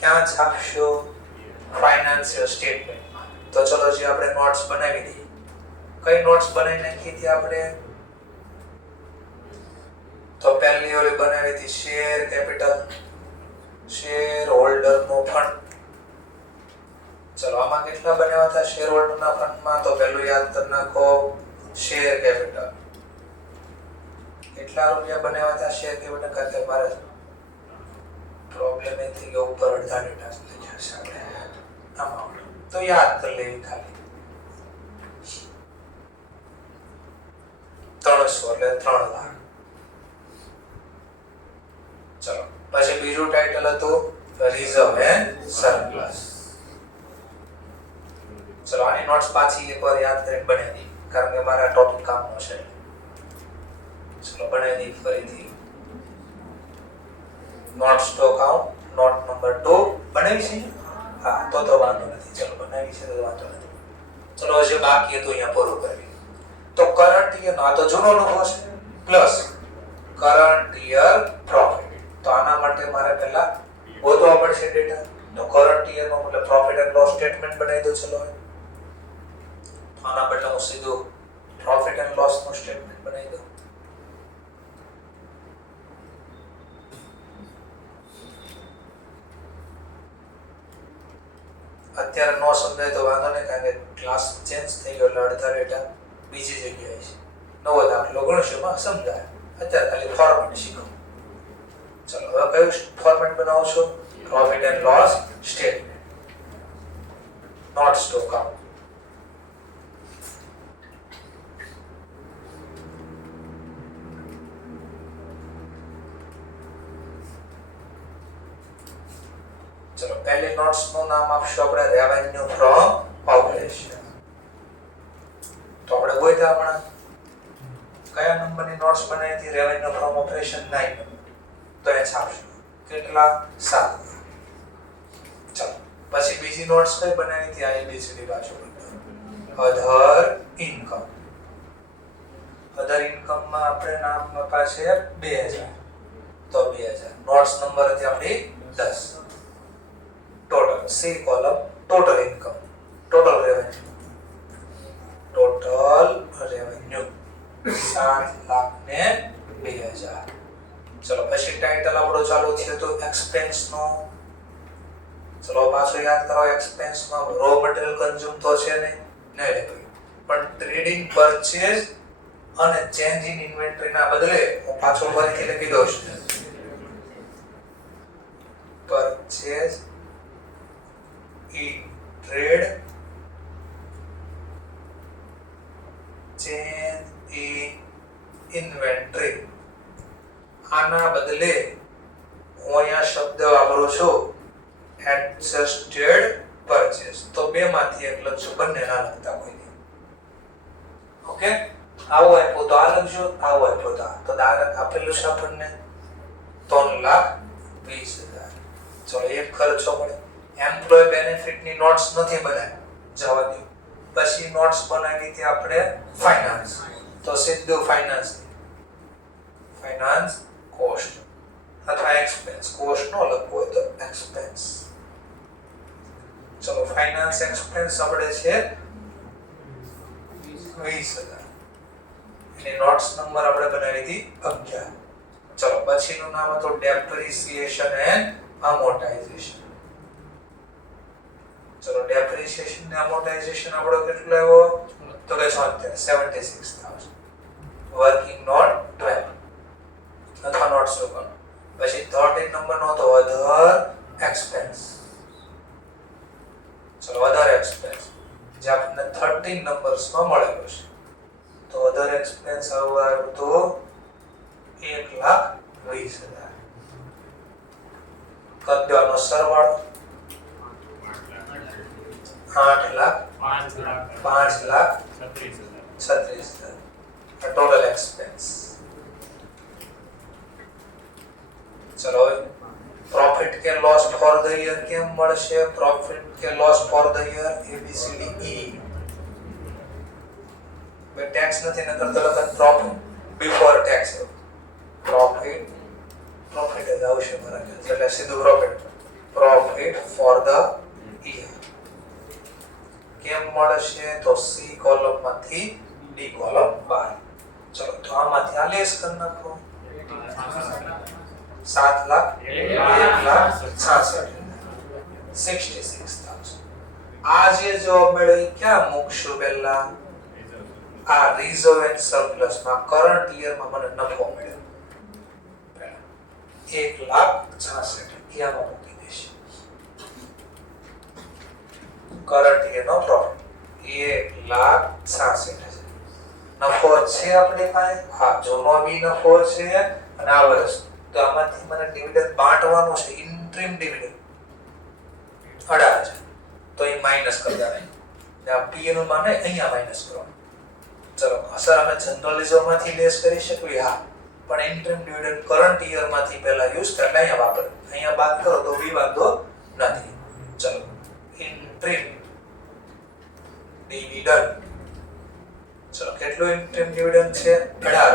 ક્યાં છાપશો ફાઇનાન્શિયલ સ્ટેટમેન્ટમાં તો ચલો જે આપણે નોટ્સ બનાવી હતી કઈ નોટ્સ બનાવી નાખી હતી આપણે તો પહેલી ઓલી બનાવી હતી શેર કેપિટલ શેર હોલ્ડર નો ફંડ ચલો આમાં કેટલા બનાવ્યા હતા શેર હોલ્ડર ના ફંડમાં તો પહેલું યાદ કરી નાખો શેર કેપિટલ કેટલા રૂપિયા બનાવ્યા હતા શેર કેપિટલ ખાતે મારે પ્રોબ્લેમ એ થઈ ગયો ઉપર અડધા ડેટા લખ્યા છે આપણે અમાઉન્ટ તો યાદ કરી લેવી ખાલી 300 એટલે 3 લાખ ચલો પછી બીજું ટાઇટલ હતું રિઝર્વ એન્ડ સરપ્લસ ચલો આની નોટ્સ પાછી એકવાર યાદ કરીને બનાવી કારણ કે મારા ટોપિક કામનો છે ચલો બનાવી ફરીથી note stock out note number 2 બનાવી છે હા તો વાંધો નથી ચલો બનાવી છે તો વાંધો નથી ચલો જે બાકી હતું અહીંયા પૂરું કરવી તો કરંટ યર આ તો જૂનો નફો છે પ્લસ કરંટ યર પ્રોફિટ તો આના માટે મારે પહેલા ગોતવા પડશે ડેટા તો કરંટ યર નો મતલબ પ્રોફિટ એન્ડ લોસ સ્ટેટમેન્ટ બનાવી દો ચલો આના બદલે હું સીધું પ્રોફિટ એન્ડ લોસ નો સ્ટેટમેન્ટ બનાવી દઉં અત્યારે નો સમજાય તો વાંધો નહીં કારણ કે ક્લાસ ચેન્જ થઈ ગયો એટલે અડધા ડેટા બીજી જગ્યાએ છે નવો દાખલો ગણશોમાં સમજાય અત્યારે ખાલી ફોર્મેટ શીખો ચલો હવે કયું ફોર્મેટ બનાવશો profit and loss statement note stock out ચલો પહેલી નોટ્સ નું નામ આપશું આપણે રેવન્યુ ફ્રોમ ઓપરેશન તો આપણે ગોઈતા હમણાં કયા નંબરની નોટ્સ બનાવી હતી રેવન્યુ ફ્રોમ ઓપરેશન 9 તો એ છાપશું કેટલા 7 ચલો પછી બીજી નોટ્સ કઈ બનાવી હતી આ એબીસીડી બાજુ અધર ઇન્કમ માં આપણે નામ લખા છે 2000 તો 2000 નોટ્સ નંબર હતી આપણી 10 total C column total income total revenue 7,02,000 ચલો પછી ટાઇટલ આપણો ચાલુ થયો તો એક્સપેન્સ નો ચલો પાછો યાદ કરો એક્સપેન્સ માં રો મટીરીયલ કન્ઝ્યુમ તો છે નહીં પણ ટ્રેડિંગ પરચેઝ અને ચેન્જ ઇન ઇન્વેન્ટરી ના બદલે હું પાછો ફરીથી લખી દઉં છું purchase in trade change in inventory આના બદલે હું અહીંયા શબ્દ વાપરું છું એડજસ્ટેડ પરચેઝ તો બે માંથી એક લખશું બંને ના લખતા કોઈ નહીં ઓકે આવો આપ્યો તો આ લખજો આવો આપ્યો તો દાખલા આપેલું છે આપણને 3,20,000 ચલો એક ખર્ચો મળે એમ્પ્લોય બેનિફિટ ની નોટ્સ નથી બનાવી જવા દો પછી નોટ્સ બનાવી હતી આપણે ફાઇનાન્સ તો સીધું ફાઇનાન્સ કોસ્ટ અથવા એક્સપેન્સ કોસ્ટ નો લખવો હોય તો એક્સપેન્સ ચલો ફાઇનાન્સ એક્સપેન્સ આપણે છે 20,000 એની નોટ્સ નંબર આપણે બનાવી હતી 11 ચલો પછીનું નામ હતું ડેપ્રિસિએશન એન્ડ amortization ચલો ડેપ્રિસિએશન ને amortization આપણો કેટલો આવ્યો તો કે 76,000 વર્કિંગ નોટ 12 અથવા નોટ્સ નું પછી 13 નંબર નો તો અધર એક્સપેન્સ ચલો અધર એક્સપેન્સ જે આપણને 13 નંબર્સ માં મળેલો છે તો અધર એક્સપેન્સ આવ્યો તો 1,20,000 કદ્યાનો સરવાળો 8,05,36,000 ટોટલ એક્સપેન્સ ચલો प्रॉफिट के लॉस फॉर द ईयर કેમ મળશે प्रॉफिट के loss for the year ABCDE બે ટેક્સ નથી નકર તો લખત प्रॉफिट बिफोर टैक्स प्रॉफिट જ આવશે મારા એટલે સીધું प्रॉफिट फॉर द ईयर કેમ મળશે તો C કોલમ માંથી D કોલમ બહાર ચલો તો આમાંથી આ લેસ કરી નાખો 7,66,000 આ જે જવાબ મળ્યો ક્યાં મૂકશું પહેલા આ રિઝર્વ એન્ડ સરપ્લસ માં કરંટ યર માં મને નફો મળ્યો 1,66,000 યામાં મૂકી દઈશ કરંટ યર નો પ્રોફિટ 1,66,000 નફો છે આપણી પાસે હા જૂનો બી નફો છે અને આ વર્ષ તો આમાંથી મને ડિવિડન્ડ બાંટવાનું છે ઇન્ટ્રીમ ડિવિડન્ડ 18,000 તો એ માઈનસ કરી દેવાય આ પી નું માને અહીંયા માઈનસ કરવાનું ચલો સર અમે જનરલિઝમ માંથી લેસ કરી શકીએ હા પણ ઇન્ટ્રીમ ડિવિડન્ડ કરંટ યર માંથી પહેલા યુઝ કરલા અહીંયા વાપર અહીંયા બાદ કરો તો વિવાદો નથી ચલો ઇન્ટ્રીમ ડિવિડન્ડ ચલો કેટલું ઇન્ટ્રીમ ડિવિડન્ડ છે 18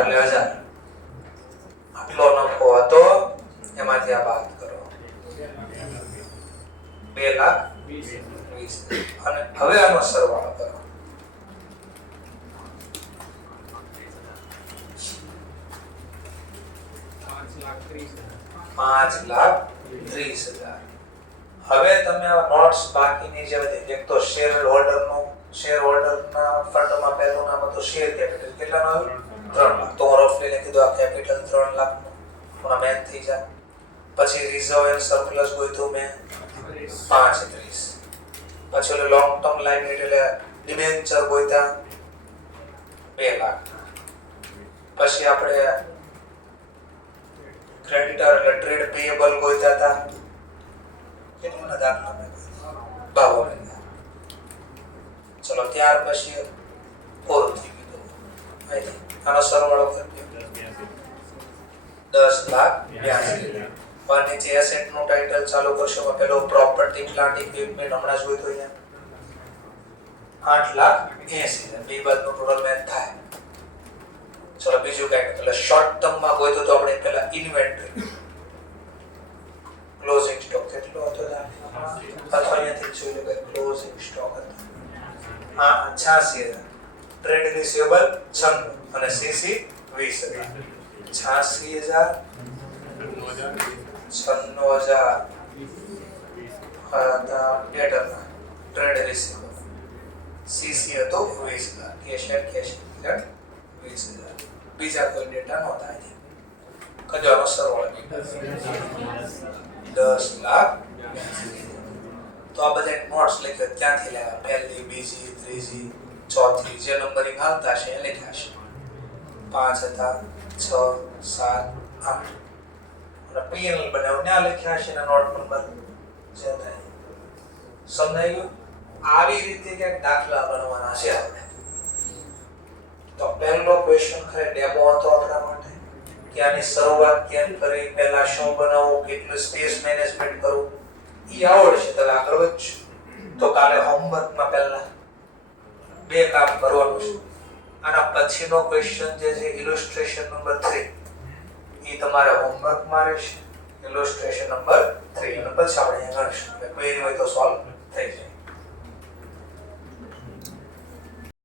એટલે 1000 આટલો નફો હતો એમાંથી આ બાદ કરો 2,20,000 અને હવે આનો સરવાળો કરો 5,30,000 હવે તમે આ નોટ્સ બાકીની જે બધી એક તો શેર હોલ્ડરનું શેર હોલ્ડરના ફંડમાં પહેલું નામ હતું શેર કેપિટલ કેટલાનો આવ્યું 3 લાખ તો રફલી લખી દો આ કેપિટલ 3 લાખ નું પૂરા મેચ થઈ જાય પછી રિઝર્વ એન્ડ સરપ્લસ ગોઈતું મેં 35 પછી ઓલે લોંગ ટર્મ લાયબિલિટી એટલે ડિબેન્ચર ગોઈતા 2 લાખ પછી આપણે ક્રેડિટર એટલે ટ્રેડ પેયેબલ ગોઈતા હતા કેટલાના દાખલા મેં 52 ચલો ત્યાર પછી પૂરું થઈ ગયું આનો સરવાળો કરી દો 10,82,000 और नीचे एसेट નું ટાઇટલ ચાલુ કરશો પેલો પ્રોપર્ટી પ્લાન્ટ ઇક્વિપમેન્ટ હમણાં જોઈ તો અહીંયા 8,80,000 બે બાદનું ટોટલ મેચ થાય ચલો બીજું કઈ એટલે શોર્ટ ટર્મ માં હોય તો આપણે પહેલા ઇન્વેન્ટરી ક્લોઝિંગ સ્ટોક કેટલો હતો અથવા અહીંયાથી જોઈ લો કે ક્લોઝિંગ સ્ટોક હતો હા 86,000 ટ્રેડ રિસીવેબલ 96 અને સીસી 20,000 86,000 96,000 ડેટરના ટ્રેડ રિસીવેબલ સીસી હતો 20,000 કેશ 20,000 બીજા કોઈ ડેટા નહોતા કજાનો સરવાળો 10 લાખ તો આ બધા નોટ્સ લખ્યો ક્યાંથી લેવા પહેલી બીજી ત્રીજી ચોથી જે નંબરિંગ હાલતા છે એ લખ્યા છે 5 હતા 6 7 8 અને પીએનએલ બનાવ્યું ત્યાં લખ્યા છે એના નોટ નંબર જે થાય સમજાયું આવી રીતે ક્યાંક દાખલા બનવાના છે આપણે તો પહેલો ક્વેશ્ચન ખરે ડેમો હતો આપણા માટે કે આની શરૂઆત કેમ કરી પહેલા શું બનાવવું કેટલું સ્પેસ મેનેજમેન્ટ કરવું ઈ આવડશે તો આગળ વધશું તો કાલે હોમવર્કમાં પહેલા બે કામ કરવાનું છે આના પછીનો ક્વેશ્ચન જે છે ઇલુસ્ટ્રેશન નંબર 3 ઈ તમારે હોમવર્કમાં રહેશે ઇલુસ્ટ્રેશન નંબર 3 અને પછી આપણે અહીંયા ગણશું ક્વેરી હોય તો સોલ્વ થઈ જાય